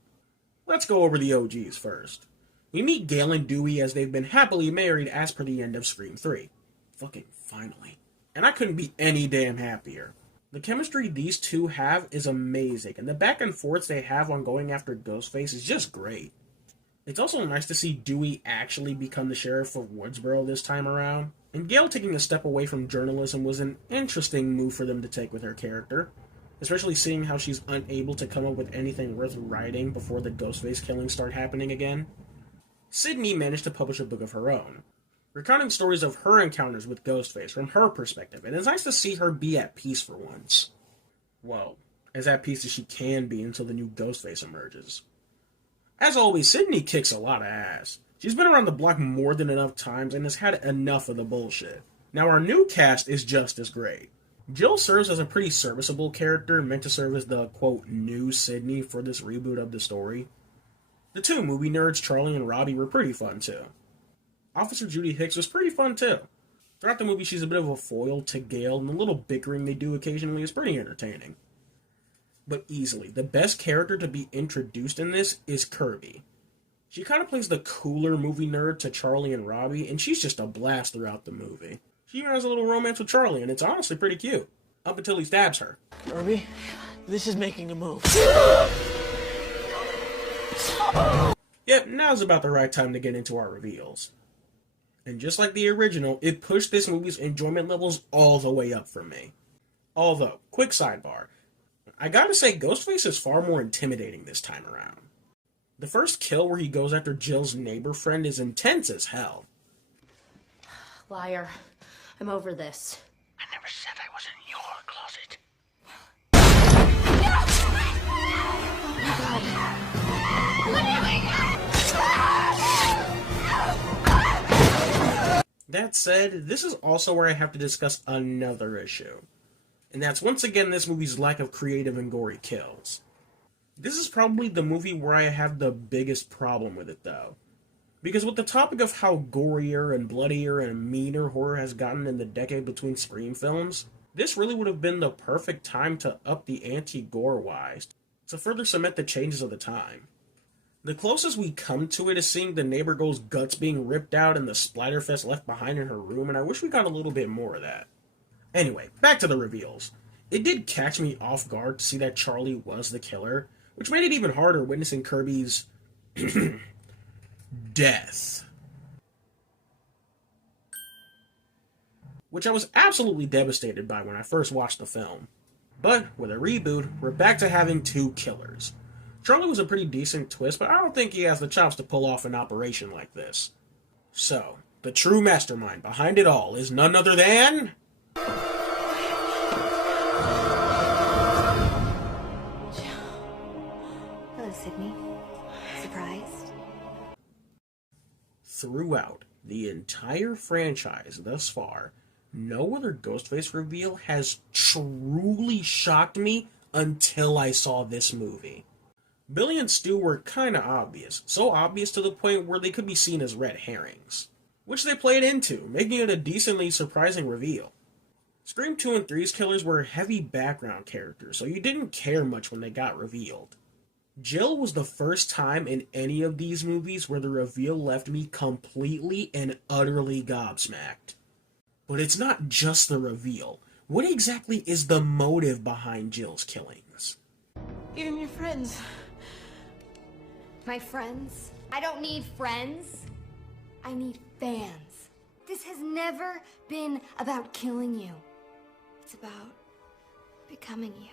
Let's go over the OGs first. We meet Gale and Dewey as they've been happily married as per the end of Scream 3. Fucking finally. And I couldn't be any damn happier. The chemistry these two have is amazing, and the back and forths they have on going after Ghostface is just great. It's also nice to see Dewey actually become the sheriff of Woodsboro this time around, and Gale taking a step away from journalism was an interesting move for them to take with her character, especially seeing how she's unable to come up with anything worth writing before the Ghostface killings start happening again. Sydney managed to publish a book of her own, recounting stories of her encounters with Ghostface from her perspective, and it's nice to see her be at peace for once. Well, as at peace as she can be until the new Ghostface emerges. As always, Sydney kicks a lot of ass. She's been around the block more than enough times and has had enough of the bullshit. Now our new cast is just as great. Jill serves as a pretty serviceable character, meant to serve as the, quote, new Sydney for this reboot of the story. The two movie nerds, Charlie and Robbie, were pretty fun too. Officer Judy Hicks was pretty fun too. Throughout the movie, she's a bit of a foil to Gale, and the little bickering they do occasionally is pretty entertaining. But easily, the best character to be introduced in this is Kirby. She kind of plays the cooler movie nerd to Charlie and Robbie, and she's just a blast throughout the movie. She even has a little romance with Charlie, and it's honestly pretty cute. Up until he stabs her. Kirby, this is making a move. Yep, now's about the right time to get into our reveals. And just like the original, it pushed this movie's enjoyment levels all the way up for me. Although, quick sidebar, I gotta say Ghostface is far more intimidating this time around. The first kill where he goes after Jill's neighbor friend is intense as hell. Liar. I'm over this. I never said I was in your closet. That said, this is also where I have to discuss another issue. And that's once again this movie's lack of creative and gory kills. This is probably the movie where I have the biggest problem with it though. Because with the topic of how gorier and bloodier and meaner horror has gotten in the decade between Scream films, this really would have been the perfect time to up the ante gore-wise, to further cement the changes of the time. The closest we come to it is seeing the neighbor girl's guts being ripped out and the splatterfest left behind in her room, and I wish we got a little bit more of that. Anyway, back to the reveals. It did catch me off guard to see that Charlie was the killer, which made it even harder witnessing Kirby's death. Which I was absolutely devastated by when I first watched the film. But with a reboot, we're back to having two killers. Charlie was a pretty decent twist, but I don't think he has the chops to pull off an operation like this. So, the true mastermind behind it all is none other than... Hello, Sydney. Surprised? Throughout the entire franchise thus far, no other Ghostface reveal has truly shocked me until I saw this movie. Billy and Stu were kinda obvious, so obvious to the point where they could be seen as red herrings, which they played into, making it a decently surprising reveal. Scream 2 and 3's killers were heavy background characters, so you didn't care much when they got revealed. Jill was the first time in any of these movies where the reveal left me completely and utterly gobsmacked. But it's not just the reveal. What exactly is the motive behind Jill's killings? Get him your friends. My friends? I don't need friends. I need fans. This has never been about killing you. It's about becoming you.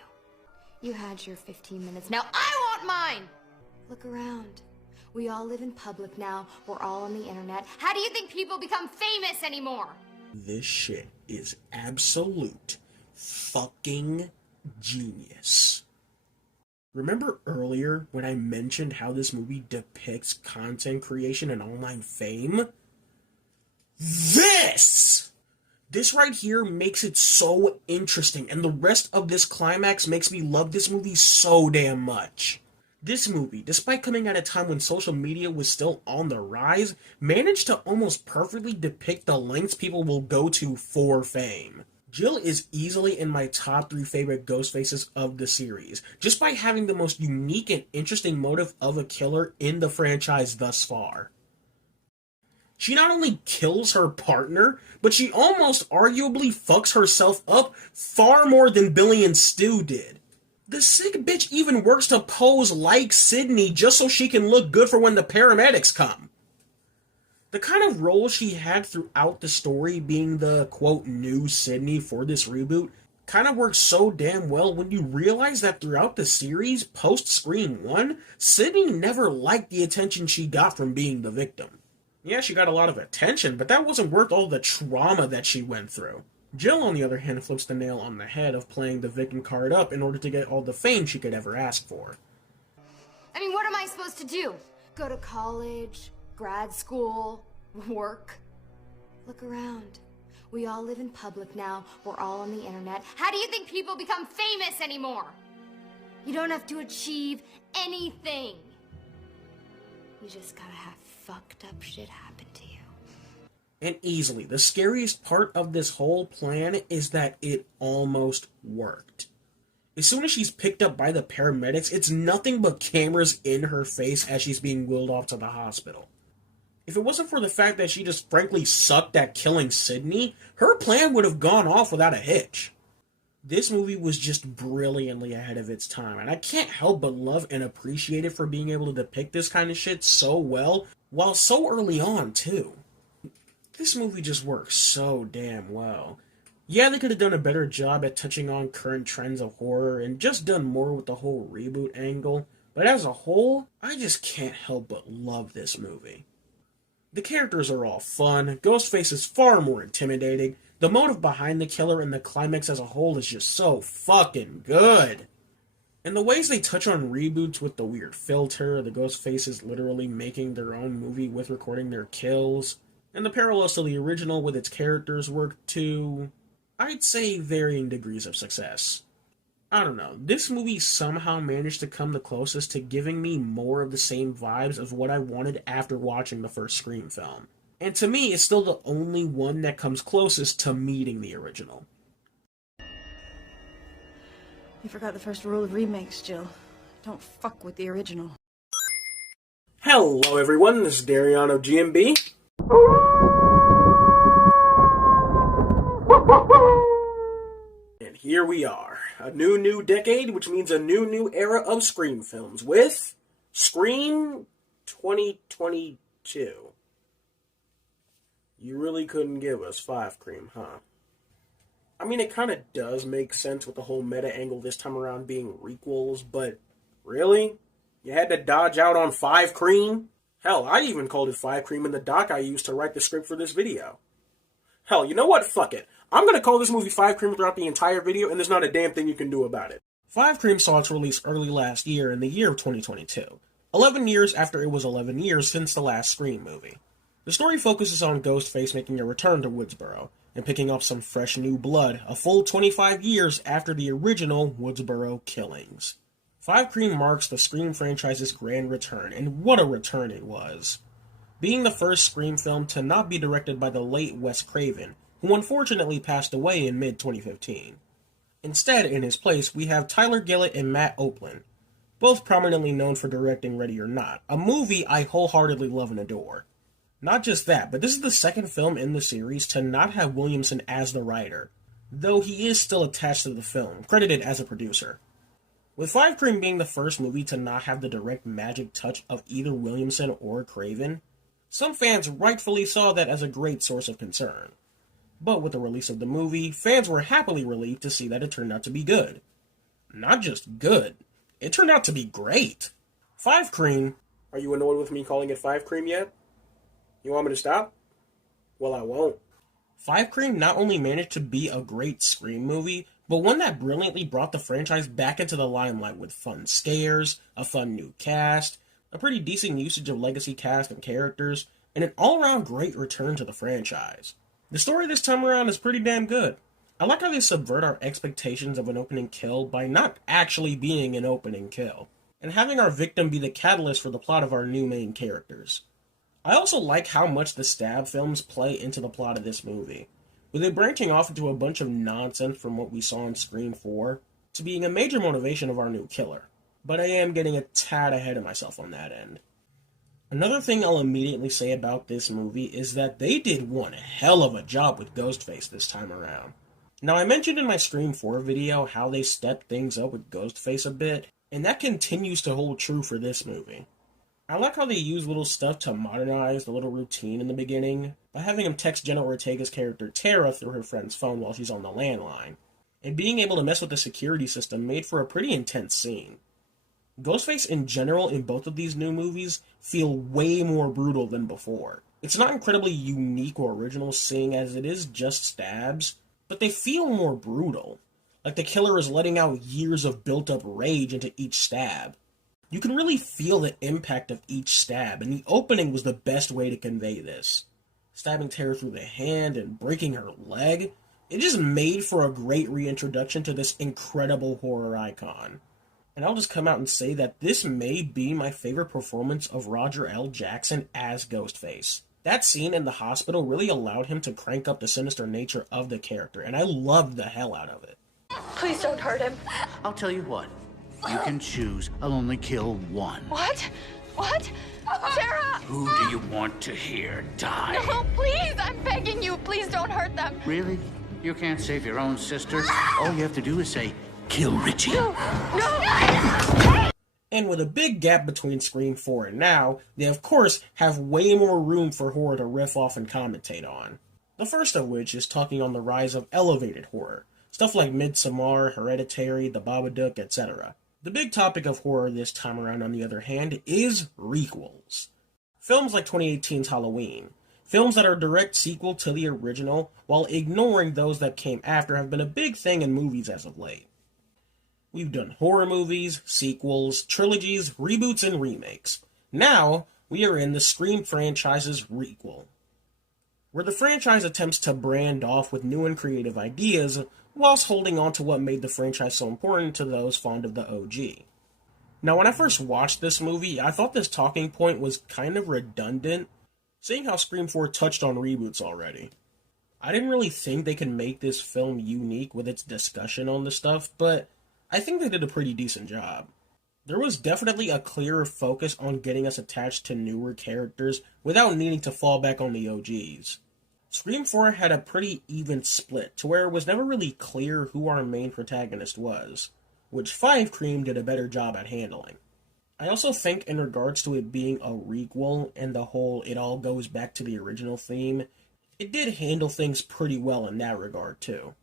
You had your 15 minutes. Now I want mine! Look around. We all live in public now. We're all on the internet. How do you think people become famous anymore? This shit is absolute fucking genius. Remember earlier when I mentioned how this movie depicts content creation and online fame? This right here makes it so interesting, and the rest of this climax makes me love this movie so damn much. This movie, despite coming at a time when social media was still on the rise, managed to almost perfectly depict the lengths people will go to for fame. Jill is easily in my top 3 favorite Ghostfaces of the series, just by having the most unique and interesting motive of a killer in the franchise thus far. She not only kills her partner, but she almost arguably fucks herself up far more than Billy and Stu did. The sick bitch even works to pose like Sydney just so she can look good for when the paramedics come. The kind of role she had throughout the story, being the, quote, new Sydney for this reboot, kind of works so damn well when you realize that throughout the series, post-Scream 1, Sydney never liked the attention she got from being the victim. Yeah, she got a lot of attention, but that wasn't worth all the trauma that she went through. Jill, on the other hand, flips the nail on the head of playing the victim card up in order to get all the fame she could ever ask for. I mean, what am I supposed to do? Go to college, grad school, work? Look around. We all live in public now. We're all on the internet. How do you think people become famous anymore? You don't have to achieve anything. You just gotta have fucked up shit happen to you. And easily, the scariest part of this whole plan is that it almost worked. As soon as she's picked up by the paramedics, it's nothing but cameras in her face as she's being wheeled off to the hospital. If it wasn't for the fact that she just frankly sucked at killing Sydney, her plan would have gone off without a hitch. This movie was just brilliantly ahead of its time, and I can't help but love and appreciate it for being able to depict this kind of shit so well, while so early on, too. This movie just works so damn well. Yeah, they could have done a better job at touching on current trends of horror and just done more with the whole reboot angle, but as a whole, I just can't help but love this movie. The characters are all fun, Ghostface is far more intimidating, the motive behind the killer and the climax as a whole is just so fucking good. And the ways they touch on reboots with the weird filter, the Ghostfaces literally making their own movie with recording their kills, and the parallels to the original with its characters work to, I'd say, varying degrees of success. I don't know, this movie somehow managed to come the closest to giving me more of the same vibes of what I wanted after watching the first Scream film. And to me, it's still the only one that comes closest to meeting the original. You forgot the first rule of remakes, Jill. Don't fuck with the original. Hello everyone, this is Darion of GNB. And here we are, a new decade, which means a new era of Scream films with Scream 2022. You really couldn't give us 5 Cream, huh? I mean, it kind of does make sense with the whole meta angle this time around being requels, but really? You had to dodge out on 5 Cream? Hell, I even called it 5 Cream in the doc I used to write the script for this video. Hell, you know what? Fuck it. I'm gonna call this movie 5 Cream throughout the entire video, and there's not a damn thing you can do about it. 5 Cream saw its release early last year in the year of 2022. 11 years after it was 11 years since the last Scream movie. The story focuses on Ghostface making a return to Woodsboro, and picking up some fresh new blood, a full 25 years after the original Woodsboro killings. 5 Cream marks the Scream franchise's grand return, and what a return it was. Being the first Scream film to not be directed by the late Wes Craven, who unfortunately passed away in mid-2015. Instead, in his place, we have Tyler Gillett and Matt Oakland, both prominently known for directing Ready or Not, a movie I wholeheartedly love and adore. Not just that, but this is the second film in the series to not have Williamson as the writer, though he is still attached to the film, credited as a producer. With 5 Cream being the first movie to not have the direct magic touch of either Williamson or Craven, some fans rightfully saw that as a great source of concern. But with the release of the movie, fans were happily relieved to see that it turned out to be good. Not just good, it turned out to be great. 5 Cream, are you annoyed with me calling it 5 Cream yet? You want me to stop? Well, I won't. 5 Cream not only managed to be a great Scream movie, but one that brilliantly brought the franchise back into the limelight with fun scares, a fun new cast, a pretty decent usage of legacy cast and characters, and an all-around great return to the franchise. The story this time around is pretty damn good. I like how they subvert our expectations of an opening kill by not actually being an opening kill, and having our victim be the catalyst for the plot of our new main characters. I also like how much the stab films play into the plot of this movie, with it branching off into a bunch of nonsense from what we saw in Scream 4 to being a major motivation of our new killer. But I am getting a tad ahead of myself on that end. Another thing I'll immediately say about this movie is that they did one hell of a job with Ghostface this time around. Now, I mentioned in my Scream 4 video how they stepped things up with Ghostface a bit, and that continues to hold true for this movie. I like how they use little stuff to modernize the little routine in the beginning, by having him text Jenna Ortega's character Tara through her friend's phone while she's on the landline, and being able to mess with the security system made for a pretty intense scene. Ghostface in general in both of these new movies feel way more brutal than before. It's not incredibly unique or original seeing as it is just stabs, but they feel more brutal, like the killer is letting out years of built-up rage into each stab. You can really feel the impact of each stab, and the opening was the best way to convey this. Stabbing Tara through the hand and breaking her leg, it just made for a great reintroduction to this incredible horror icon. And I'll just come out and say that this may be my favorite performance of Roger L. Jackson as Ghostface. That scene in the hospital really allowed him to crank up the sinister nature of the character, and I loved the hell out of it. Please don't hurt him. I'll tell you what. You can choose. I'll only kill one. What? What? Tara! Who do you want to hear die? No, please! I'm begging you. Please don't hurt them. Really? You can't save your own sister? All you have to do is say, kill Richie. No! No! And with a big gap between Scream 4 and now, they of course have way more room for horror to riff off and commentate on. The first of which is talking on the rise of elevated horror, stuff like Midsommar, Hereditary, The Babadook, etc. The big topic of horror this time around, on the other hand, is requels. Films like 2018's Halloween, films that are a direct sequel to the original, while ignoring those that came after, have been a big thing in movies as of late. We've done horror movies, sequels, trilogies, reboots, and remakes. Now, we are in the Scream franchise's requel. where the franchise attempts to brand off with new and creative ideas whilst holding on to what made the franchise so important to those fond of the OG. Now, when I first watched this movie, I thought this talking point was kind of redundant, seeing how Scream 4 touched on reboots already. I didn't really think they could make this film unique with its discussion on the stuff, but I think they did a pretty decent job. There was definitely a clearer focus on getting us attached to newer characters without needing to fall back on the OGs. Scream 4 had a pretty even split, to where it was never really clear who our main protagonist was, which 5 Cream did a better job at handling. I also think in regards to it being a requel and the whole it all goes back to the original theme, it did handle things pretty well in that regard too.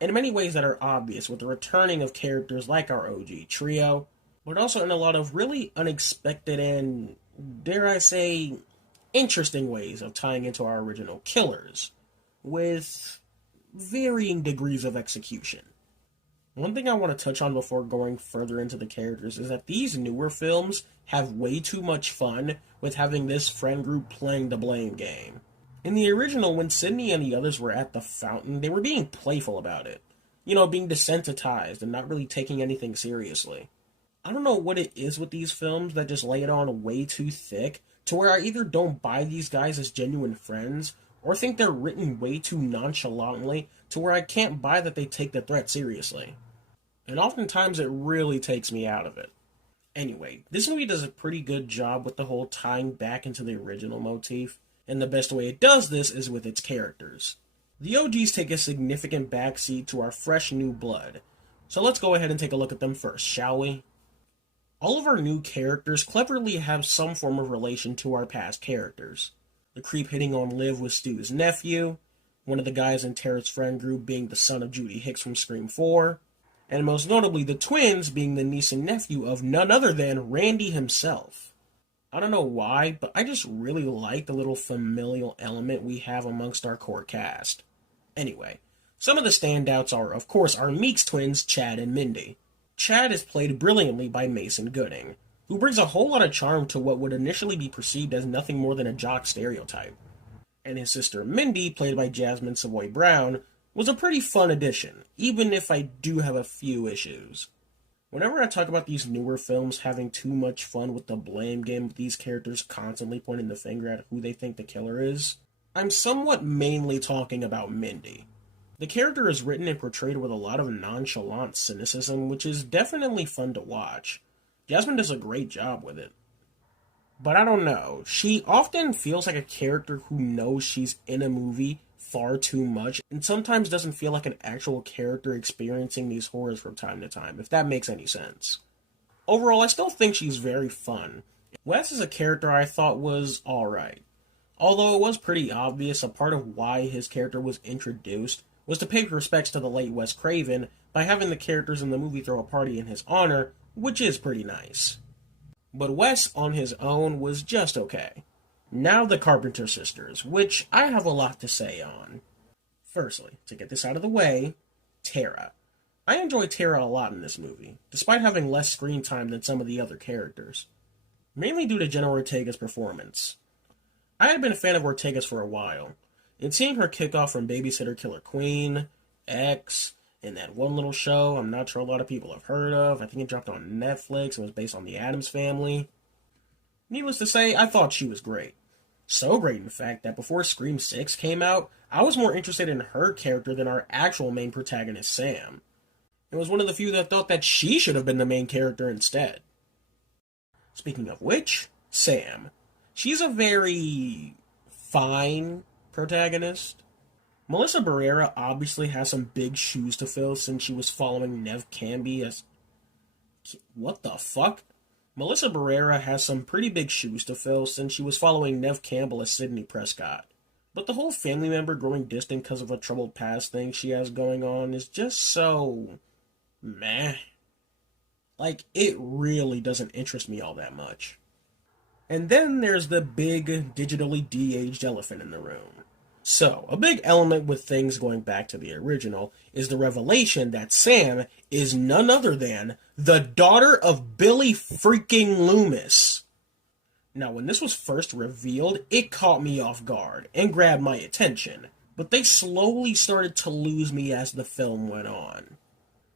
In many ways that are obvious with the returning of characters like our OG trio, but also in a lot of really unexpected and, dare I say, interesting ways of tying into our original killers, with varying degrees of execution. One thing I want to touch on before going further into the characters is that these newer films have way too much fun with having this friend group playing the blame game. In the original, when Sydney and the others were at the fountain, they were being playful about it. You know, being desensitized and not really taking anything seriously. I don't know what it is with these films that just lay it on way too thick, to where I either don't buy these guys as genuine friends, or think they're written way too nonchalantly, to where I can't buy that they take the threat seriously. And oftentimes it really takes me out of it. Anyway, this movie does a pretty good job with the whole tying back into the original motif, and the best way it does this is with its characters. The OGs take a significant backseat to our fresh new blood, so let's go ahead and take a look at them first, shall we? All of our new characters cleverly have some form of relation to our past characters. The creep hitting on Liv was Stu's nephew, one of the guys in Tara's friend group being the son of Judy Hicks from Scream 4, and most notably the twins being the niece and nephew of none other than Randy himself. I don't know why, but I just really like the little familial element we have amongst our core cast. Anyway, some of the standouts are, of course, our Meeks twins, Chad and Mindy. Chad is played brilliantly by Mason Gooding, who brings a whole lot of charm to what would initially be perceived as nothing more than a jock stereotype. And his sister Mindy, played by Jasmine Savoy Brown, was a pretty fun addition, even if I do have a few issues. Whenever I talk about these newer films having too much fun with the blame game with these characters constantly pointing the finger at who they think the killer is, I'm somewhat mainly talking about Mindy. The character is written and portrayed with a lot of nonchalant cynicism, which is definitely fun to watch. Jasmine does a great job with it. But I don't know, she often feels like a character who knows she's in a movie far too much, and sometimes doesn't feel like an actual character experiencing these horrors from time to time, if that makes any sense. Overall, I still think she's very fun. Wes is a character I thought was alright. Although it was pretty obvious a part of why his character was introduced was to pay respects to the late Wes Craven by having the characters in the movie throw a party in his honor, which is pretty nice. But Wes on his own was just okay. Now the Carpenter sisters, which I have a lot to say on. Firstly, to get this out of the way, Tara. I enjoy Tara a lot in this movie, despite having less screen time than some of the other characters. Mainly due to Jenna Ortega's performance. I had been a fan of Ortega's for a while, and seeing her kick off from Babysitter Killer Queen, X, and that one little show I'm not sure a lot of people have heard of, I think it dropped on Netflix and was based on the Addams Family. Needless to say, I thought she was great. So great, in fact, that before Scream 6 came out, I was more interested in her character than our actual main protagonist, Sam. It was one of the few that thought that she should have been the main character instead. Speaking of which, Sam. She's a very fine protagonist. Melissa Barrera obviously has some big shoes to fill since she was following Nev Campbell as... What the fuck? Melissa Barrera has some pretty big shoes to fill since she was following Nev Campbell as Sidney Prescott. But the whole family member growing distant because of a troubled past thing she has going on is just so... meh. Like, it really doesn't interest me all that much. And then there's the big, digitally de-aged elephant in the room. So, a big element with things going back to the original is the revelation that Sam is none other than the daughter of Billy freaking Loomis. Now, when this was first revealed, it caught me off guard and grabbed my attention, but they slowly started to lose me as the film went on.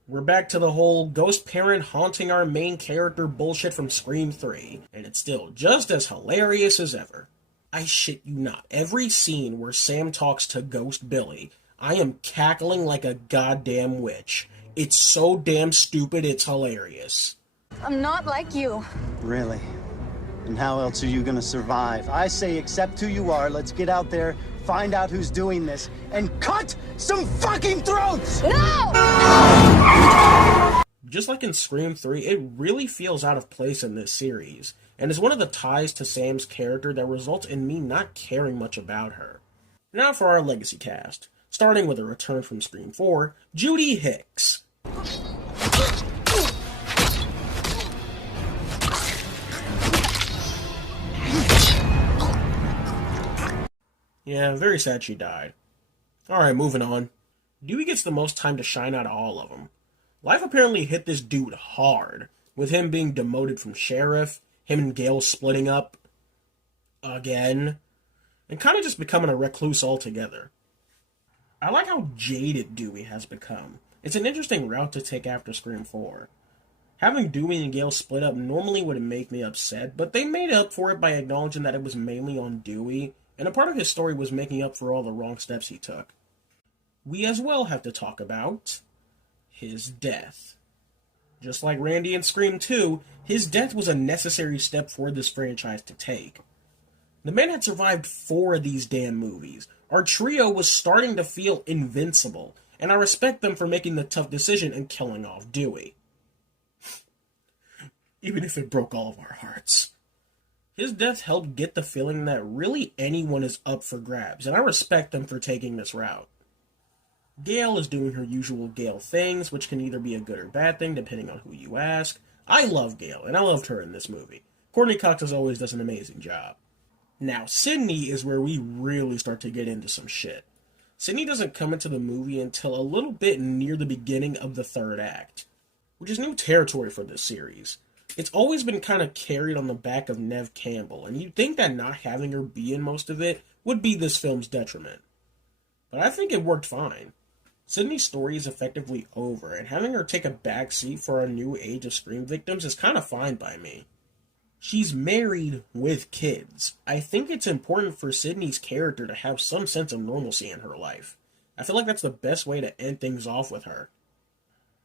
We're back to the whole ghost parent haunting our main character bullshit from Scream 3, and it's still just as hilarious as ever. I shit you not, every scene where Sam talks to Ghost Billy, I am cackling like a goddamn witch. It's so damn stupid, it's hilarious. I'm not like you. Really? And how else are you gonna survive? I say accept who you are, let's get out there, find out who's doing this, and cut some fucking throats! No! Just like in Scream 3, it really feels out of place in this series, and is one of the ties to Sam's character that results in me not caring much about her. Now for our legacy cast, starting with a return from Scream 4, Judy Hicks. Yeah, very sad she died. Alright, moving on. Dewey gets the most time to shine out of all of them. Life apparently hit this dude hard, with him being demoted from sheriff, him and Gail splitting up again, and kind of just becoming a recluse altogether. I like how jaded Dewey has become. It's an interesting route to take after Scream 4. Having Dewey and Gail split up normally would make me upset, but they made up for it by acknowledging that it was mainly on Dewey, and a part of his story was making up for all the wrong steps he took. We as well have to talk about his death. Just like Randy in Scream 2, his death was a necessary step for this franchise to take. The man had survived 4 of these damn movies. Our trio was starting to feel invincible, and I respect them for making the tough decision and killing off Dewey. Even if it broke all of our hearts. His death helped get the feeling that really anyone is up for grabs, and I respect them for taking this route. Gail is doing her usual Gail things, which can either be a good or bad thing, depending on who you ask. I love Gail, and I loved her in this movie. Courtney Cox, as always, does an amazing job. Now, Sydney is where we really start to get into some shit. Sydney doesn't come into the movie until a little bit near the beginning of the 3rd act, which is new territory for this series. It's always been kind of carried on the back of Neve Campbell, and you'd think that not having her be in most of it would be this film's detriment. But I think it worked fine. Sydney's story is effectively over, and having her take a back seat for our new age of Scream victims is kind of fine by me. She's married with kids. I think it's important for Sydney's character to have some sense of normalcy in her life. I feel like that's the best way to end things off with her.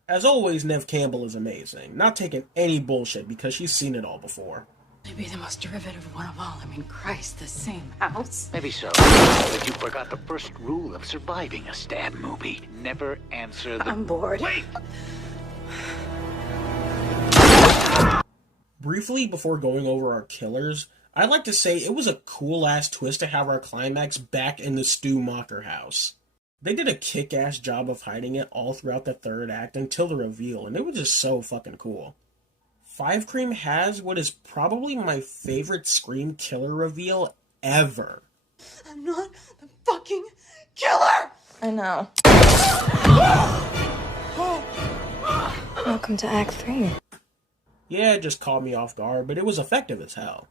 As always, Neve Campbell is amazing, not taking any bullshit because she's seen it all before. Maybe the most derivative one of all. I mean, Christ, the same house. Maybe so. But you forgot the first rule of surviving a stab movie. Never answer the... I'm bored. Wait! Briefly, before going over our killers, I'd like to say it was a cool-ass twist to have our climax back in the Stu Macher house. They did a kick-ass job of hiding it all throughout the 3rd act until the reveal, and it was just so fucking cool. 5 Cream has what is probably my favorite Scream killer reveal ever. I'm not the fucking killer! I know. Welcome to Act 3. Yeah, it just caught me off guard, but it was effective as hell.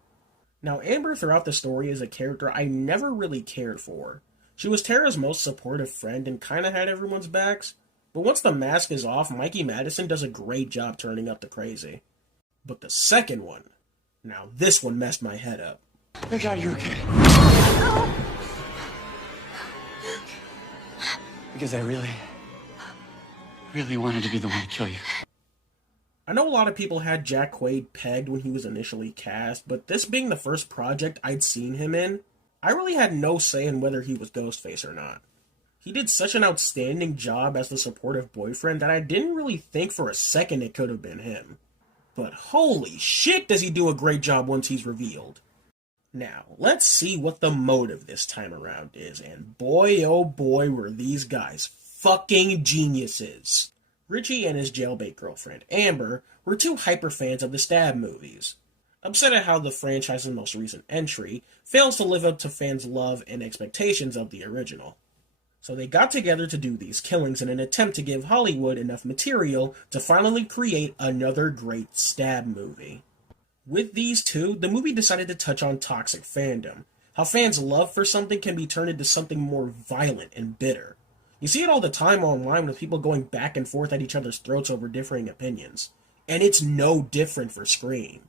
Now, Amber throughout the story is a character I never really cared for. She was Tara's most supportive friend and kinda had everyone's backs, but once the mask is off, Mikey Madison does a great job turning up the crazy. But the second one, now this one messed my head up. I got you again. Because I really wanted to be the one to kill you. I know a lot of people had Jack Quaid pegged when he was initially cast, but this being the first project I'd seen him in, I really had no say in whether he was Ghostface or not. He did such an outstanding job as the supportive boyfriend that I didn't really think for a second it could have been him. But holy shit does he do a great job once he's revealed. Now, let's see what the motive this time around is, and boy oh boy were these guys fucking geniuses. Richie and his jailbait girlfriend, Amber, were 2 hyper fans of the Stab movies. Upset at how the franchise's most recent entry fails to live up to fans' love and expectations of the original. So they got together to do these killings in an attempt to give Hollywood enough material to finally create another great Stab movie. With these two, the movie decided to touch on toxic fandom. How fans' love for something can be turned into something more violent and bitter. You see it all the time online with people going back and forth at each other's throats over differing opinions. And it's no different for Scream.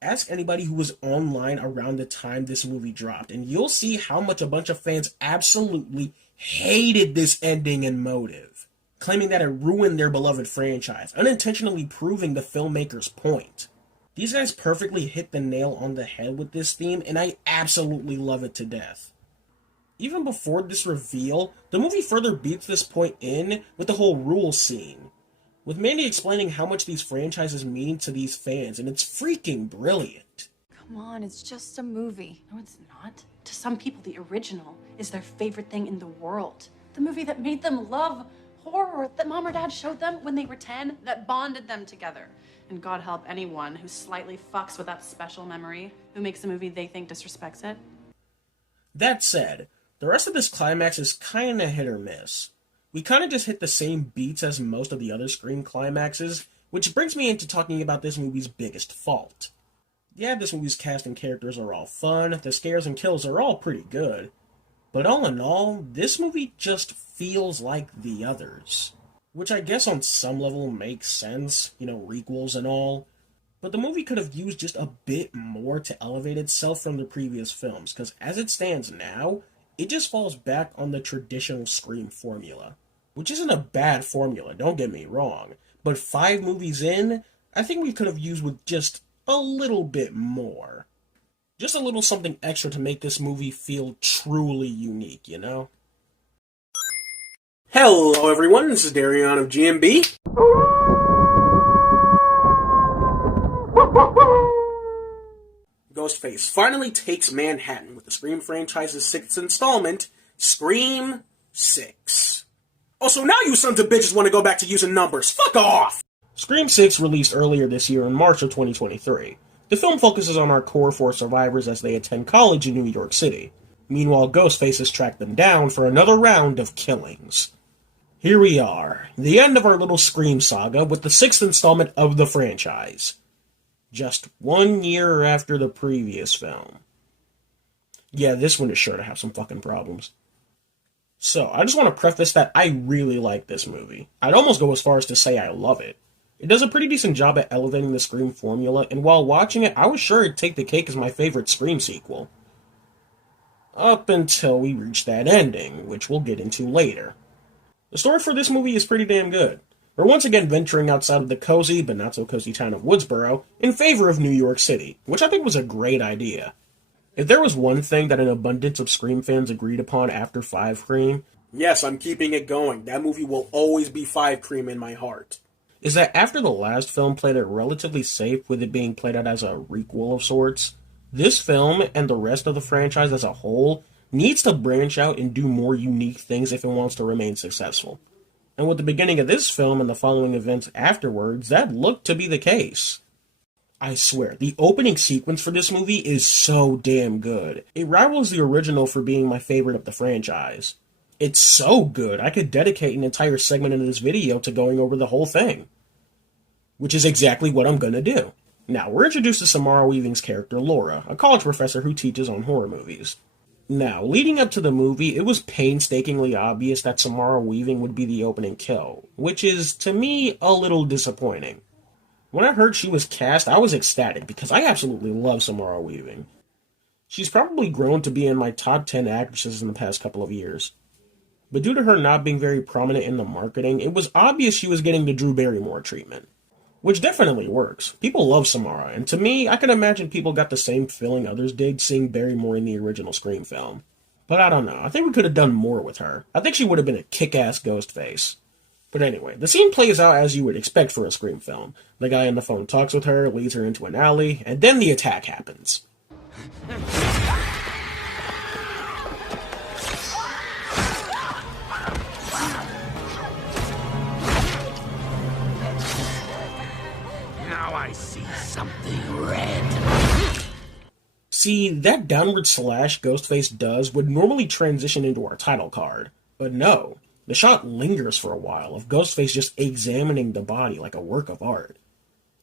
Ask anybody who was online around the time this movie dropped, and you'll see how much a bunch of fans absolutely hated this ending and motive, claiming that it ruined their beloved franchise, unintentionally proving the filmmaker's point. These guys perfectly hit the nail on the head with this theme, and I absolutely love it to death. Even before this reveal, the movie further beats this point in with the whole rules scene, with Mandy explaining how much these franchises mean to these fans, and it's freaking brilliant. Come on, it's just a movie. No, it's not. To some people, the original is their favorite thing in the world. The movie that made them love horror, that mom or dad showed them when they were 10, that bonded them together. And God help anyone who slightly fucks with that special memory, who makes a movie they think disrespects it. That said, the rest of this climax is kinda hit or miss. We kinda just hit the same beats as most of the other Scream climaxes, which brings me into talking about this movie's biggest fault. Yeah, this movie's cast and characters are all fun, the scares and kills are all pretty good, but all in all, this movie just feels like the others. Which I guess on some level makes sense, requels and all, but the movie could have used just a bit more to elevate itself from the previous films, because as it stands now, it just falls back on the traditional Scream formula. Which isn't a bad formula, don't get me wrong, but 5 movies in, I think we could have used with just a little bit more. Just a little something extra to make this movie feel truly unique, Hello everyone, this is Darion of GNB. Ghostface finally takes Manhattan with the Scream franchise's 6th installment, Scream 6. Oh, so now you sons of bitches want to go back to using numbers. Fuck off! Scream 6 released earlier this year in March of 2023. The film focuses on our core 4 survivors as they attend college in New York City. Meanwhile, Ghostface has tracked them down for another round of killings. Here we are, the end of our little Scream saga with the 6th installment of the franchise. Just 1 year after the previous film. Yeah, this one is sure to have some fucking problems. So, I just want to preface that I really like this movie. I'd almost go as far as to say I love it. It does a pretty decent job at elevating the Scream formula, and while watching it, I was sure it'd take the cake as my favorite Scream sequel. Up until we reach that ending, which we'll get into later. The story for this movie is pretty damn good. We're once again venturing outside of the cozy, but not so cozy town of Woodsboro, in favor of New York City, which I think was a great idea. If there was one thing that an abundance of Scream fans agreed upon after 5 Cream, yes, I'm keeping it going, that movie will always be 5 Cream in my heart, is that after the last film played it relatively safe with it being played out as a requel of sorts, this film and the rest of the franchise as a whole needs to branch out and do more unique things if it wants to remain successful. And with the beginning of this film and the following events afterwards, that looked to be the case. I swear, the opening sequence for this movie is so damn good. It rivals the original for being my favorite of the franchise. It's so good, I could dedicate an entire segment of this video to going over the whole thing. Which is exactly what I'm gonna do. Now, we're introduced to Samara Weaving's character, Laura, a college professor who teaches on horror movies. Now, leading up to the movie, it was painstakingly obvious that Samara Weaving would be the opening kill, which is, to me, a little disappointing. When I heard she was cast, I was ecstatic, because I absolutely love Samara Weaving. She's probably grown to be in my top 10 actresses in the past couple of years. But due to her not being very prominent in the marketing, it was obvious she was getting the Drew Barrymore treatment. Which definitely works. People love Samara, and to me, I can imagine people got the same feeling others did seeing Barrymore in the original Scream film. But I don't know, I think we could have done more with her. I think she would have been a kick-ass Ghostface. But anyway, the scene plays out as you would expect for a Scream film. The guy on the phone talks with her, leads her into an alley, and then the attack happens. Now I see something red. See, that downward slash Ghostface does would normally transition into our title card. But no. The shot lingers for a while of Ghostface just examining the body like a work of art.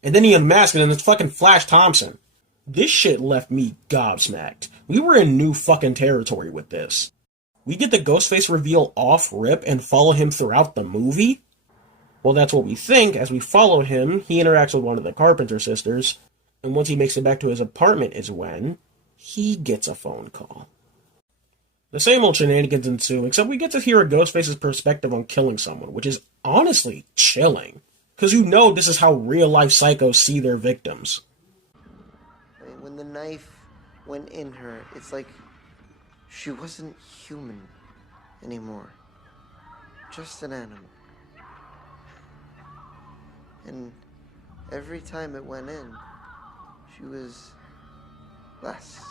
And then he unmasked it and it's fucking Flash Thompson. This shit left me gobsmacked. We were in new fucking territory with this. We get the Ghostface reveal off rip and follow him throughout the movie? Well, that's what we think. As we follow him, he interacts with one of the Carpenter sisters, and once he makes it back to his apartment is when he gets a phone call. The same old shenanigans ensue, except we get to hear a Ghostface's perspective on killing someone, which is honestly chilling. Because you know this is how real-life psychos see their victims. When the knife went in her, it's like she wasn't human anymore. Just an animal. And every time it went in, she was less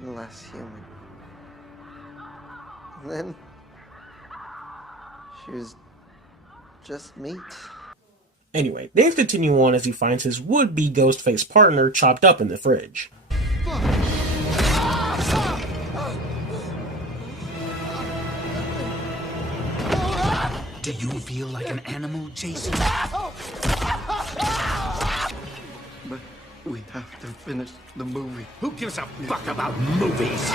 and less human. And then she was just meat. Anyway, things continue on as he finds his would-be Ghostface partner chopped up in the fridge. Do you feel like an animal, Jason? But we have to finish the movie. Who gives a fuck about movies?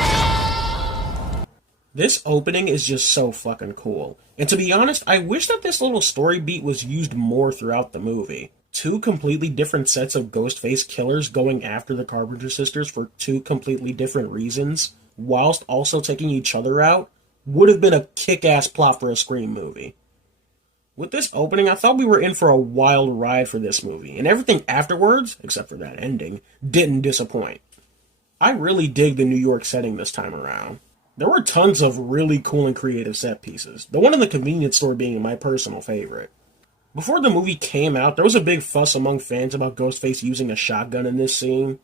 This opening is just so fucking cool. And to be honest, I wish that this little story beat was used more throughout the movie. Two completely different sets of Ghostface killers going after the Carpenter sisters for two completely different reasons, whilst also taking each other out, would have been a kick-ass plot for a Scream movie. With this opening, I thought we were in for a wild ride for this movie, and everything afterwards, except for that ending, didn't disappoint. I really dig the New York setting this time around. There were tons of really cool and creative set pieces, the one in the convenience store being my personal favorite. Before the movie came out, there was a big fuss among fans about Ghostface using a shotgun in this scene.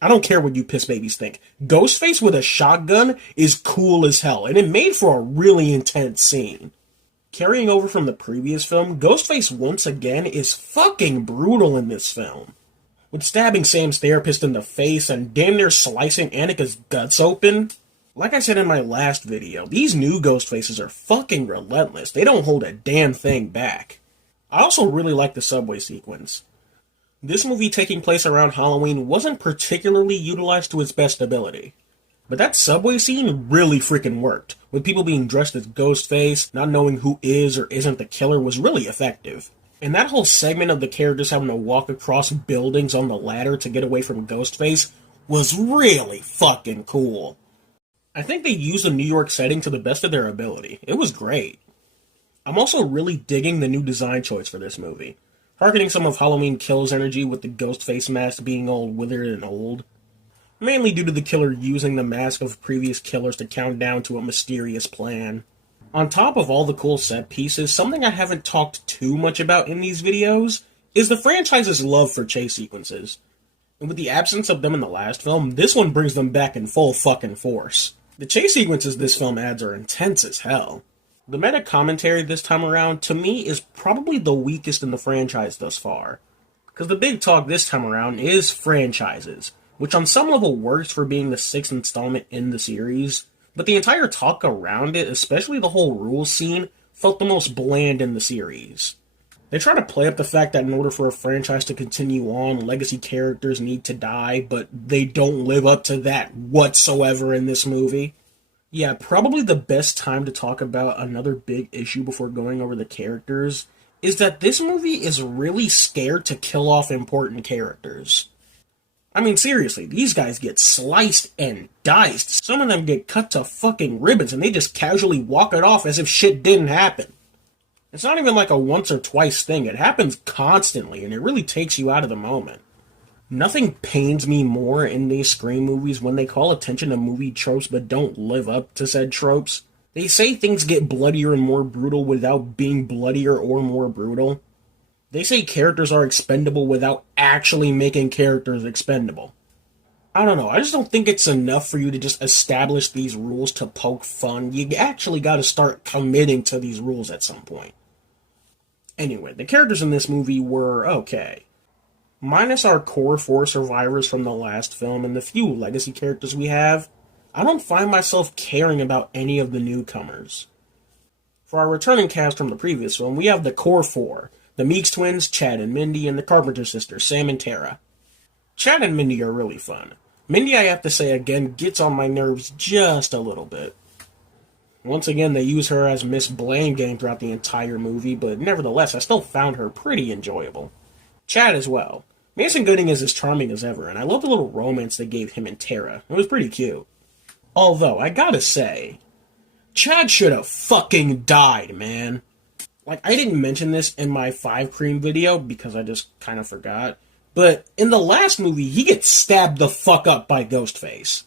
I don't care what you piss babies think. Ghostface with a shotgun is cool as hell, and it made for a really intense scene. Carrying over from the previous film, Ghostface once again is fucking brutal in this film. With stabbing Sam's therapist in the face and damn near slicing Annika's guts open. Like I said in my last video, these new Ghostfaces are fucking relentless. They don't hold a damn thing back. I also really like the subway sequence. This movie taking place around Halloween wasn't particularly utilized to its best ability. But that subway scene really freaking worked, with people being dressed as Ghostface, not knowing who is or isn't the killer was really effective. And that whole segment of the characters having to walk across buildings on the ladder to get away from Ghostface was really fucking cool. I think they used the New York setting to the best of their ability. It was great. I'm also really digging the new design choice for this movie, harkening some of Halloween Kills energy with the Ghostface mask being all withered and old. Mainly due to the killer using the mask of previous killers to count down to a mysterious plan. On top of all the cool set pieces, something I haven't talked too much about in these videos is the franchise's love for chase sequences. And with the absence of them in the last film, this one brings them back in full fucking force. The chase sequences this film adds are intense as hell. The meta commentary this time around, to me, is probably the weakest in the franchise thus far. Because the big talk this time around is franchises, which on some level works for being the 6th installment in the series, but the entire talk around it, especially the whole rules scene, felt the most bland in the series. They try to play up the fact that in order for a franchise to continue on, legacy characters need to die, but they don't live up to that whatsoever in this movie. Yeah, probably the best time to talk about another big issue before going over the characters is that this movie is really scared to kill off important characters. I mean, seriously, these guys get sliced and diced. Some of them get cut to fucking ribbons and they just casually walk it off as if shit didn't happen. It's not even like a once or twice thing. It happens constantly and it really takes you out of the moment. Nothing pains me more in these Scream movies when they call attention to movie tropes but don't live up to said tropes. They say things get bloodier and more brutal without being bloodier or more brutal. They say characters are expendable without actually making characters expendable. I don't know, I just don't think it's enough for you to just establish these rules to poke fun. You actually gotta start committing to these rules at some point. Anyway, the characters in this movie were okay. Minus our core 4 survivors from the last film and the few legacy characters we have, I don't find myself caring about any of the newcomers. For our returning cast from the previous film, we have the core 4, The Meeks twins, Chad and Mindy, and the Carpenter sisters, Sam and Tara. Chad and Mindy are really fun. Mindy, I have to say again, gets on my nerves just a little bit. Once again, they use her as Miss Blame Game throughout the entire movie, but nevertheless, I still found her pretty enjoyable. Chad as well. Mason Gooding is as charming as ever, and I love the little romance they gave him and Tara. It was pretty cute. Although, I gotta say, Chad should have fucking died, man. Like, I didn't mention this in my 5 Cream video, because I just kind of forgot, but in the last movie, he gets stabbed the fuck up by Ghostface.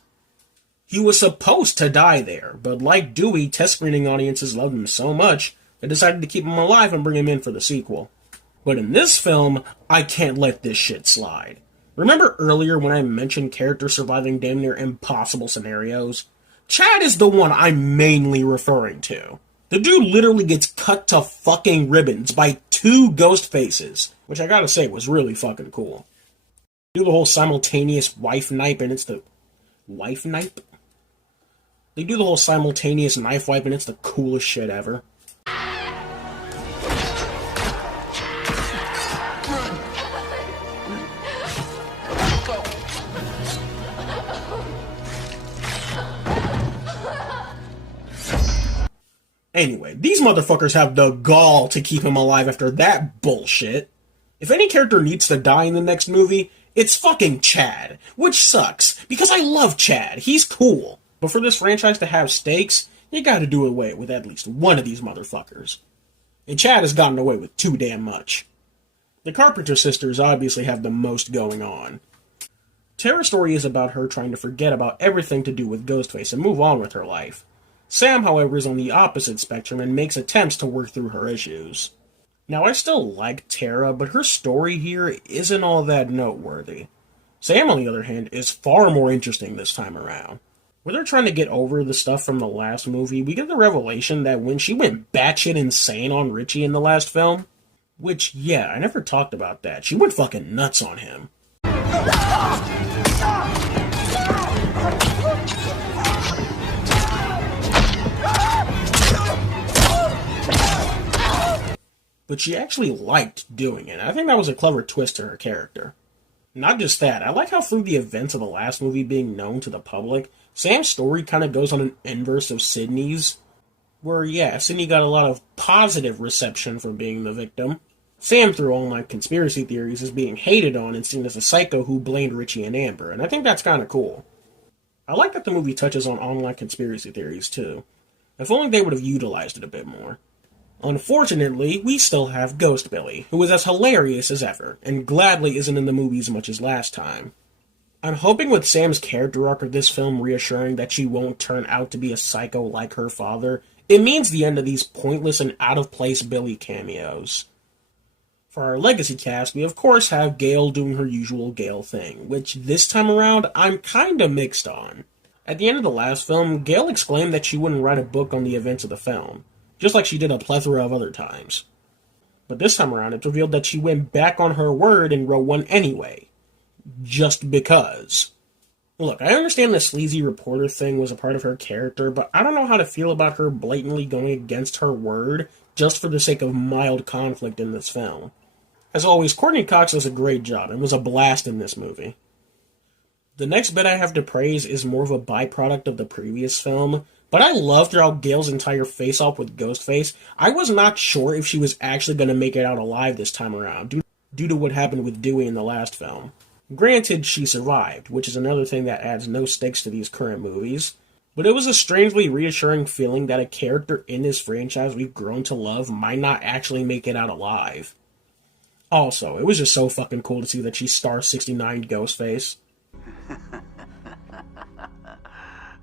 He was supposed to die there, but like Dewey, test screening audiences loved him so much, they decided to keep him alive and bring him in for the sequel. But in this film, I can't let this shit slide. Remember earlier when I mentioned characters surviving damn near impossible scenarios? Chad is the one I'm mainly referring to. The dude literally gets cut to fucking ribbons by 2 ghost faces, which I gotta say was really fucking cool. Do the whole simultaneous wife knife and it's the... Wife knife? They do the whole simultaneous knife wipe and it's the coolest shit ever. Anyway, these motherfuckers have the gall to keep him alive after that bullshit. If any character needs to die in the next movie, it's fucking Chad. Which sucks, because I love Chad. He's cool. But for this franchise to have stakes, you gotta do away with at least one of these motherfuckers. And Chad has gotten away with too damn much. The Carpenter sisters obviously have the most going on. Tara's story is about her trying to forget about everything to do with Ghostface and move on with her life. Sam, however, is on the opposite spectrum and makes attempts to work through her issues. Now, I still like Tara, but her story here isn't all that noteworthy. Sam, on the other hand, is far more interesting this time around. When they're trying to get over the stuff from the last movie, we get the revelation that when she went batshit insane on Richie in the last film, which, yeah, I never talked about that, she went fucking nuts on him. But she actually liked doing it. I think that was a clever twist to her character. Not just that, I like how through the events of the last movie being known to the public, Sam's story kind of goes on an inverse of Sydney's, where, yeah, Sydney got a lot of positive reception for being the victim. Sam, through online conspiracy theories, is being hated on and seen as a psycho who blamed Richie and Amber, and I think that's kind of cool. I like that the movie touches on online conspiracy theories, too. If only they would have utilized it a bit more. Unfortunately, we still have Ghost Billy, who is as hilarious as ever, and gladly isn't in the movie as much as last time. I'm hoping with Sam's character arc of this film reassuring that she won't turn out to be a psycho like her father, it means the end of these pointless and out-of-place Billy cameos. For our legacy cast, we of course have Gail doing her usual Gail thing, which this time around, I'm kinda mixed on. At the end of the last film, Gail exclaimed that she wouldn't write a book on the events of the film, just like she did a plethora of other times. But this time around, it's revealed that she went back on her word and wrote one anyway. Just because. Look, I understand the sleazy reporter thing was a part of her character, but I don't know how to feel about her blatantly going against her word just for the sake of mild conflict in this film. As always, Courtney Cox does a great job and was a blast in this movie. The next bit I have to praise is more of a byproduct of the previous film, but I loved throughout Gail's entire face-off with Ghostface. I was not sure if she was actually going to make it out alive this time around, due to what happened with Dewey in the last film. Granted, she survived, which is another thing that adds no stakes to these current movies, but it was a strangely reassuring feeling that a character in this franchise we've grown to love might not actually make it out alive. Also, it was just so fucking cool to see that she star 69 Ghostface.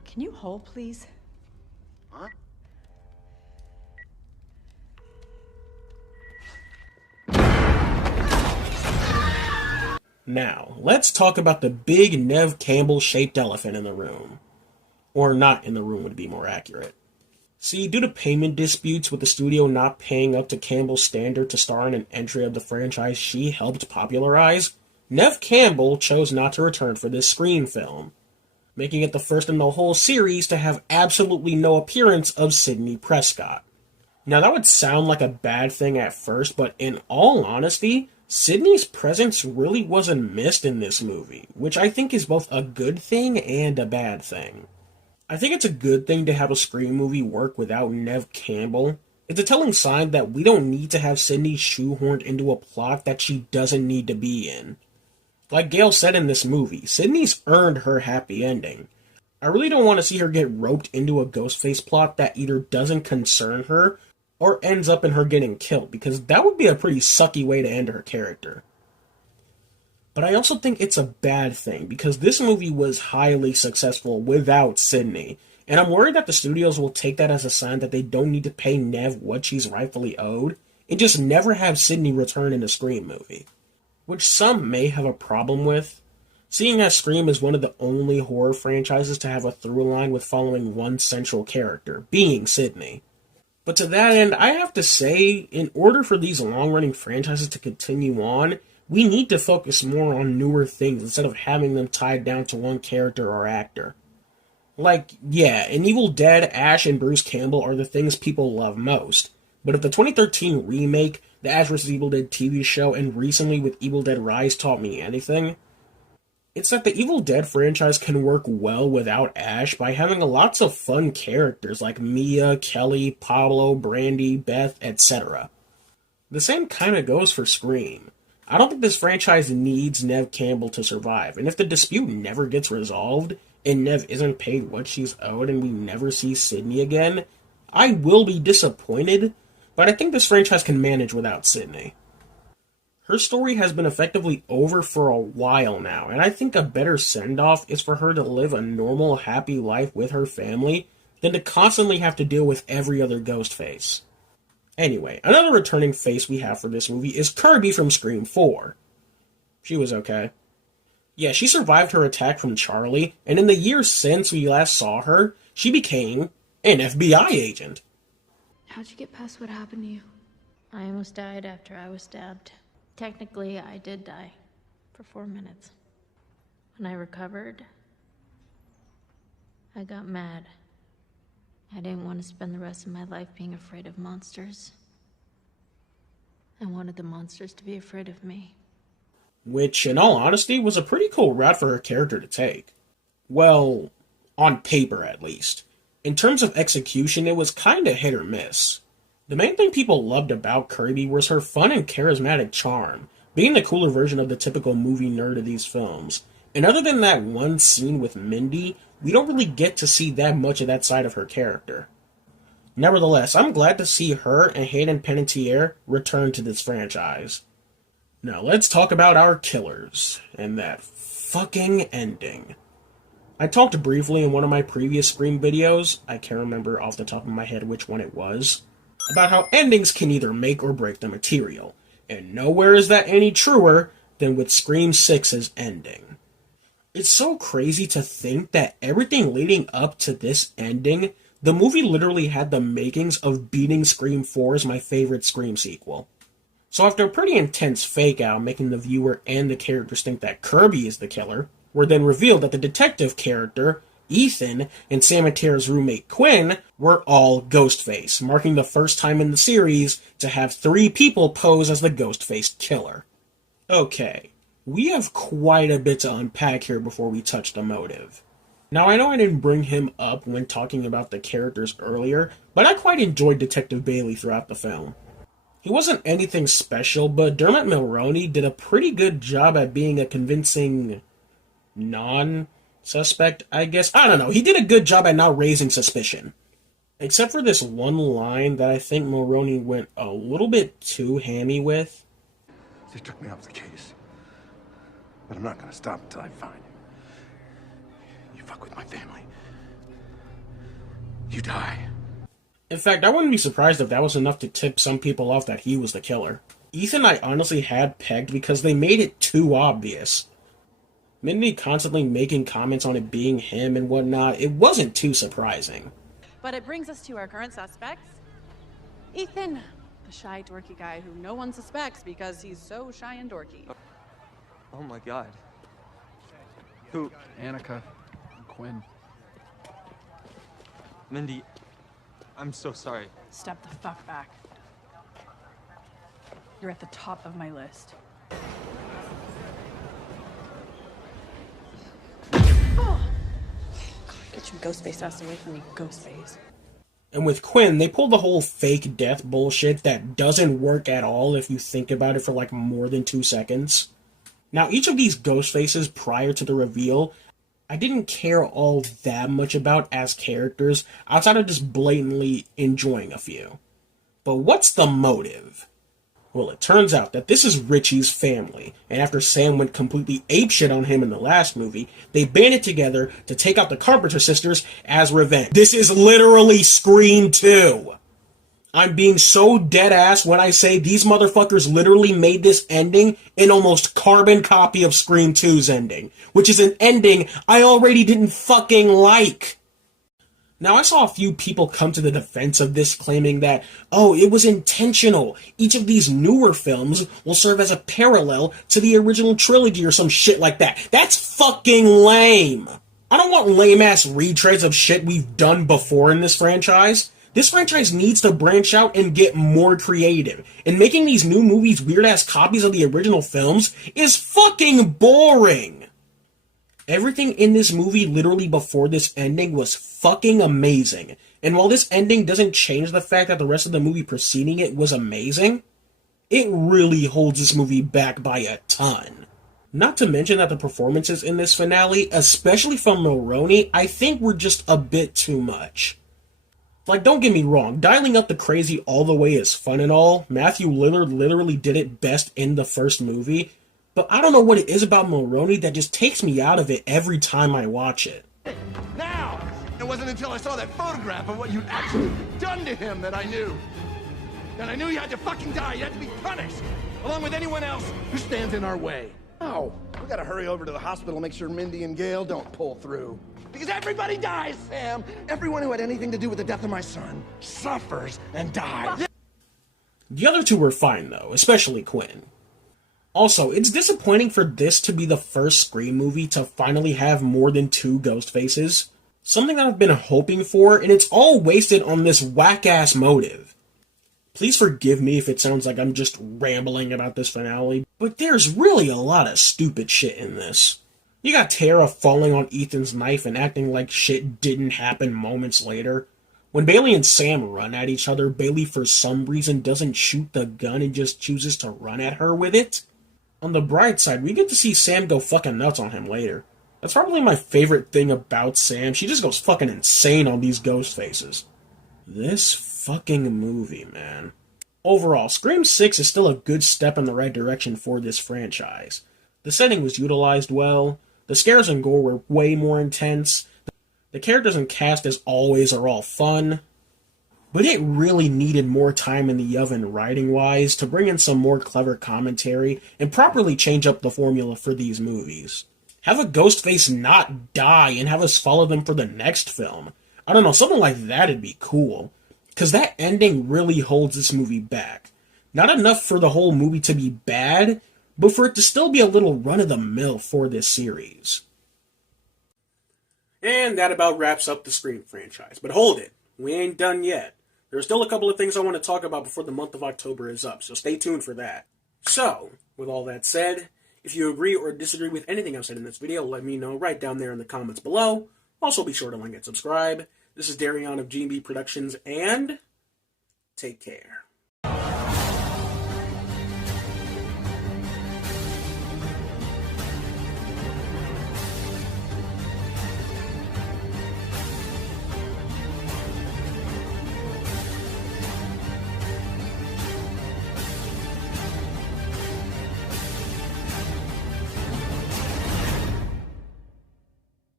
Can you hold, please? Huh? Now, let's talk about the big Neve Campbell-shaped elephant in the room. Or not in the room would be more accurate. See, due to payment disputes with the studio not paying up to Campbell's standard to star in an entry of the franchise she helped popularize, Neve Campbell chose not to return for this Scream film, making it the first in the whole series to have absolutely no appearance of Sidney Prescott. Now that would sound like a bad thing at first, but in all honesty, Sydney's presence really wasn't missed in this movie, which I think is both a good thing and a bad thing. I think it's a good thing to have a Scream movie work without Neve Campbell. It's a telling sign that we don't need to have Sydney shoehorned into a plot that she doesn't need to be in. Like Gail said in this movie, Sydney's earned her happy ending. I really don't want to see her get roped into a Ghostface plot that either doesn't concern her or ends up in her getting killed, because that would be a pretty sucky way to end her character. But I also think it's a bad thing, because this movie was highly successful without Sydney, and I'm worried that the studios will take that as a sign that they don't need to pay Neve what she's rightfully owed, and just never have Sydney return in a Scream movie. Which some may have a problem with, seeing as Scream is one of the only horror franchises to have a through line with following one central character, being Sydney. But to that end, I have to say, in order for these long-running franchises to continue on, we need to focus more on newer things instead of having them tied down to one character or actor. Like, yeah, in Evil Dead, Ash and Bruce Campbell are the things people love most. But if the 2013 remake, the Ash vs. Evil Dead TV show, and recently with Evil Dead Rise taught me anything, it's that the Evil Dead franchise can work well without Ash by having lots of fun characters like Mia, Kelly, Pablo, Brandy, Beth, etc. The same kind of goes for Scream. I don't think this franchise needs Neve Campbell to survive, and if the dispute never gets resolved, and Neve isn't paid what she's owed and we never see Sydney again, I will be disappointed, but I think this franchise can manage without Sydney. Her story has been effectively over for a while now, and I think a better send-off is for her to live a normal, happy life with her family than to constantly have to deal with every other ghost face. Anyway, another returning face we have for this movie is Kirby from Scream 4. She was okay. Yeah, she survived her attack from Charlie, and in the years since we last saw her, she became an FBI agent. How'd you get past what happened to you? I almost died after I was stabbed. Technically, I did die for 4 minutes. When I recovered, I got mad. I didn't want to spend the rest of my life being afraid of monsters. I wanted the monsters to be afraid of me. Which, in all honesty, was a pretty cool route for her character to take. Well, on paper at least. In terms of execution, it was kinda hit or miss. The main thing people loved about Kirby was her fun and charismatic charm, being the cooler version of the typical movie nerd of these films. And other than that one scene with Mindy, we don't really get to see that much of that side of her character. Nevertheless, I'm glad to see her and Hayden Panettiere return to this franchise. Now let's talk about our killers, and that fucking ending. I talked briefly in one of my previous Scream videos, I can't remember off the top of my head which one it was, about how endings can either make or break the material, and nowhere is that any truer than with Scream 6's ending. It's so crazy to think that everything leading up to this ending, the movie literally had the makings of beating Scream 4 as my favorite Scream sequel. So after a pretty intense fake-out making the viewer and the characters think that Kirby is the killer, we're then revealed that the detective character, Ethan, and Sam and Tara's roommate Quinn were all Ghostface, marking the first time in the series to have 3 people pose as the Ghostface killer. Okay, we have quite a bit to unpack here before we touch the motive. Now, I know I didn't bring him up when talking about the characters earlier, but I quite enjoyed Detective Bailey throughout the film. He wasn't anything special, but Dermot Mulroney did a pretty good job at being a convincing non-suspect, I guess. I don't know, he did a good job at not raising suspicion. Except for this one line that I think Mulroney went a little bit too hammy with. They took me off the case, but I'm not gonna stop until I find him. You fuck with my family, you die. In fact, I wouldn't be surprised if that was enough to tip some people off that he was the killer. Ethan I honestly had pegged because they made it too obvious. Mindy constantly making comments on it being him and whatnot, it wasn't too surprising. But it brings us to our current suspects. Ethan, the shy, dorky guy who no one suspects because he's so shy and dorky. Oh my god. Who? Annika and Quinn. Mindy, I'm so sorry. Step the fuck back. You're at the top of my list. Oh. Get your ghost face ass away from me, ghost face. And with Quinn, they pull the whole fake death bullshit that doesn't work at all if you think about it for like more than 2 seconds. Now, each of these ghost faces prior to the reveal, I didn't care all that much about as characters, outside of just blatantly enjoying a few. But what's the motive? Well, it turns out that this is Richie's family, and after Sam went completely apeshit on him in the last movie, they banded together to take out the Carpenter sisters as revenge. This is literally Scream 2! I'm being so dead-ass when I say these motherfuckers literally made this ending an almost carbon copy of Scream 2's ending, which is an ending I already didn't fucking like. Now, I saw a few people come to the defense of this, claiming that, oh, it was intentional. Each of these newer films will serve as a parallel to the original trilogy or some shit like that. That's fucking lame. I don't want lame-ass retreads of shit we've done before in this franchise. This franchise needs to branch out and get more creative. And making these new movies weird-ass copies of the original films is fucking boring. Everything in this movie literally before this ending was fucking amazing. And while this ending doesn't change the fact that the rest of the movie preceding it was amazing, it really holds this movie back by a ton. Not to mention that the performances in this finale, especially from Mulroney, I think were just a bit too much. Like, don't get me wrong, dialing up the crazy all the way is fun and all. Matthew Lillard literally did it best in the first movie. But I don't know what it is about Mulroney that just takes me out of it every time I watch it. Now! It wasn't until I saw that photograph of what you'd actually done to him that I knew. And I knew you had to fucking die. You had to be punished. Along with anyone else who stands in our way. Oh, we gotta hurry over to the hospital, make sure Mindy and Gail don't pull through. Because everybody dies, Sam! Everyone who had anything to do with the death of my son suffers and dies. The other two were fine, though, especially Quinn. Also, it's disappointing for this to be the first Scream movie to finally have more than 2 ghost faces. Something that I've been hoping for, and it's all wasted on this whack-ass motive. Please forgive me if it sounds like I'm just rambling about this finale, but there's really a lot of stupid shit in this. You got Tara falling on Ethan's knife and acting like shit didn't happen moments later. When Bailey and Sam run at each other, Bailey for some reason doesn't shoot the gun and just chooses to run at her with it. On the bright side, we get to see Sam go fucking nuts on him later. That's probably my favorite thing about Sam. She just goes fucking insane on these ghost faces. This fucking movie, man. Overall, Scream 6 is still a good step in the right direction for this franchise. The setting was utilized well, the scares and gore were way more intense, the characters and cast as always are all fun, but it really needed more time in the oven writing-wise to bring in some more clever commentary and properly change up the formula for these movies. Have a Ghostface not die and have us follow them for the next film. I don't know, something like that'd be cool. Because that ending really holds this movie back. Not enough for the whole movie to be bad, but for it to still be a little run-of-the-mill for this series. And that about wraps up the Scream franchise. But hold it, we ain't done yet. There's still a couple of things I want to talk about before the month of October is up, so stay tuned for that. So, with all that said, if you agree or disagree with anything I've said in this video, let me know right down there in the comments below. Also, be sure to like and subscribe. This is Darion of GNB Productions, and take care.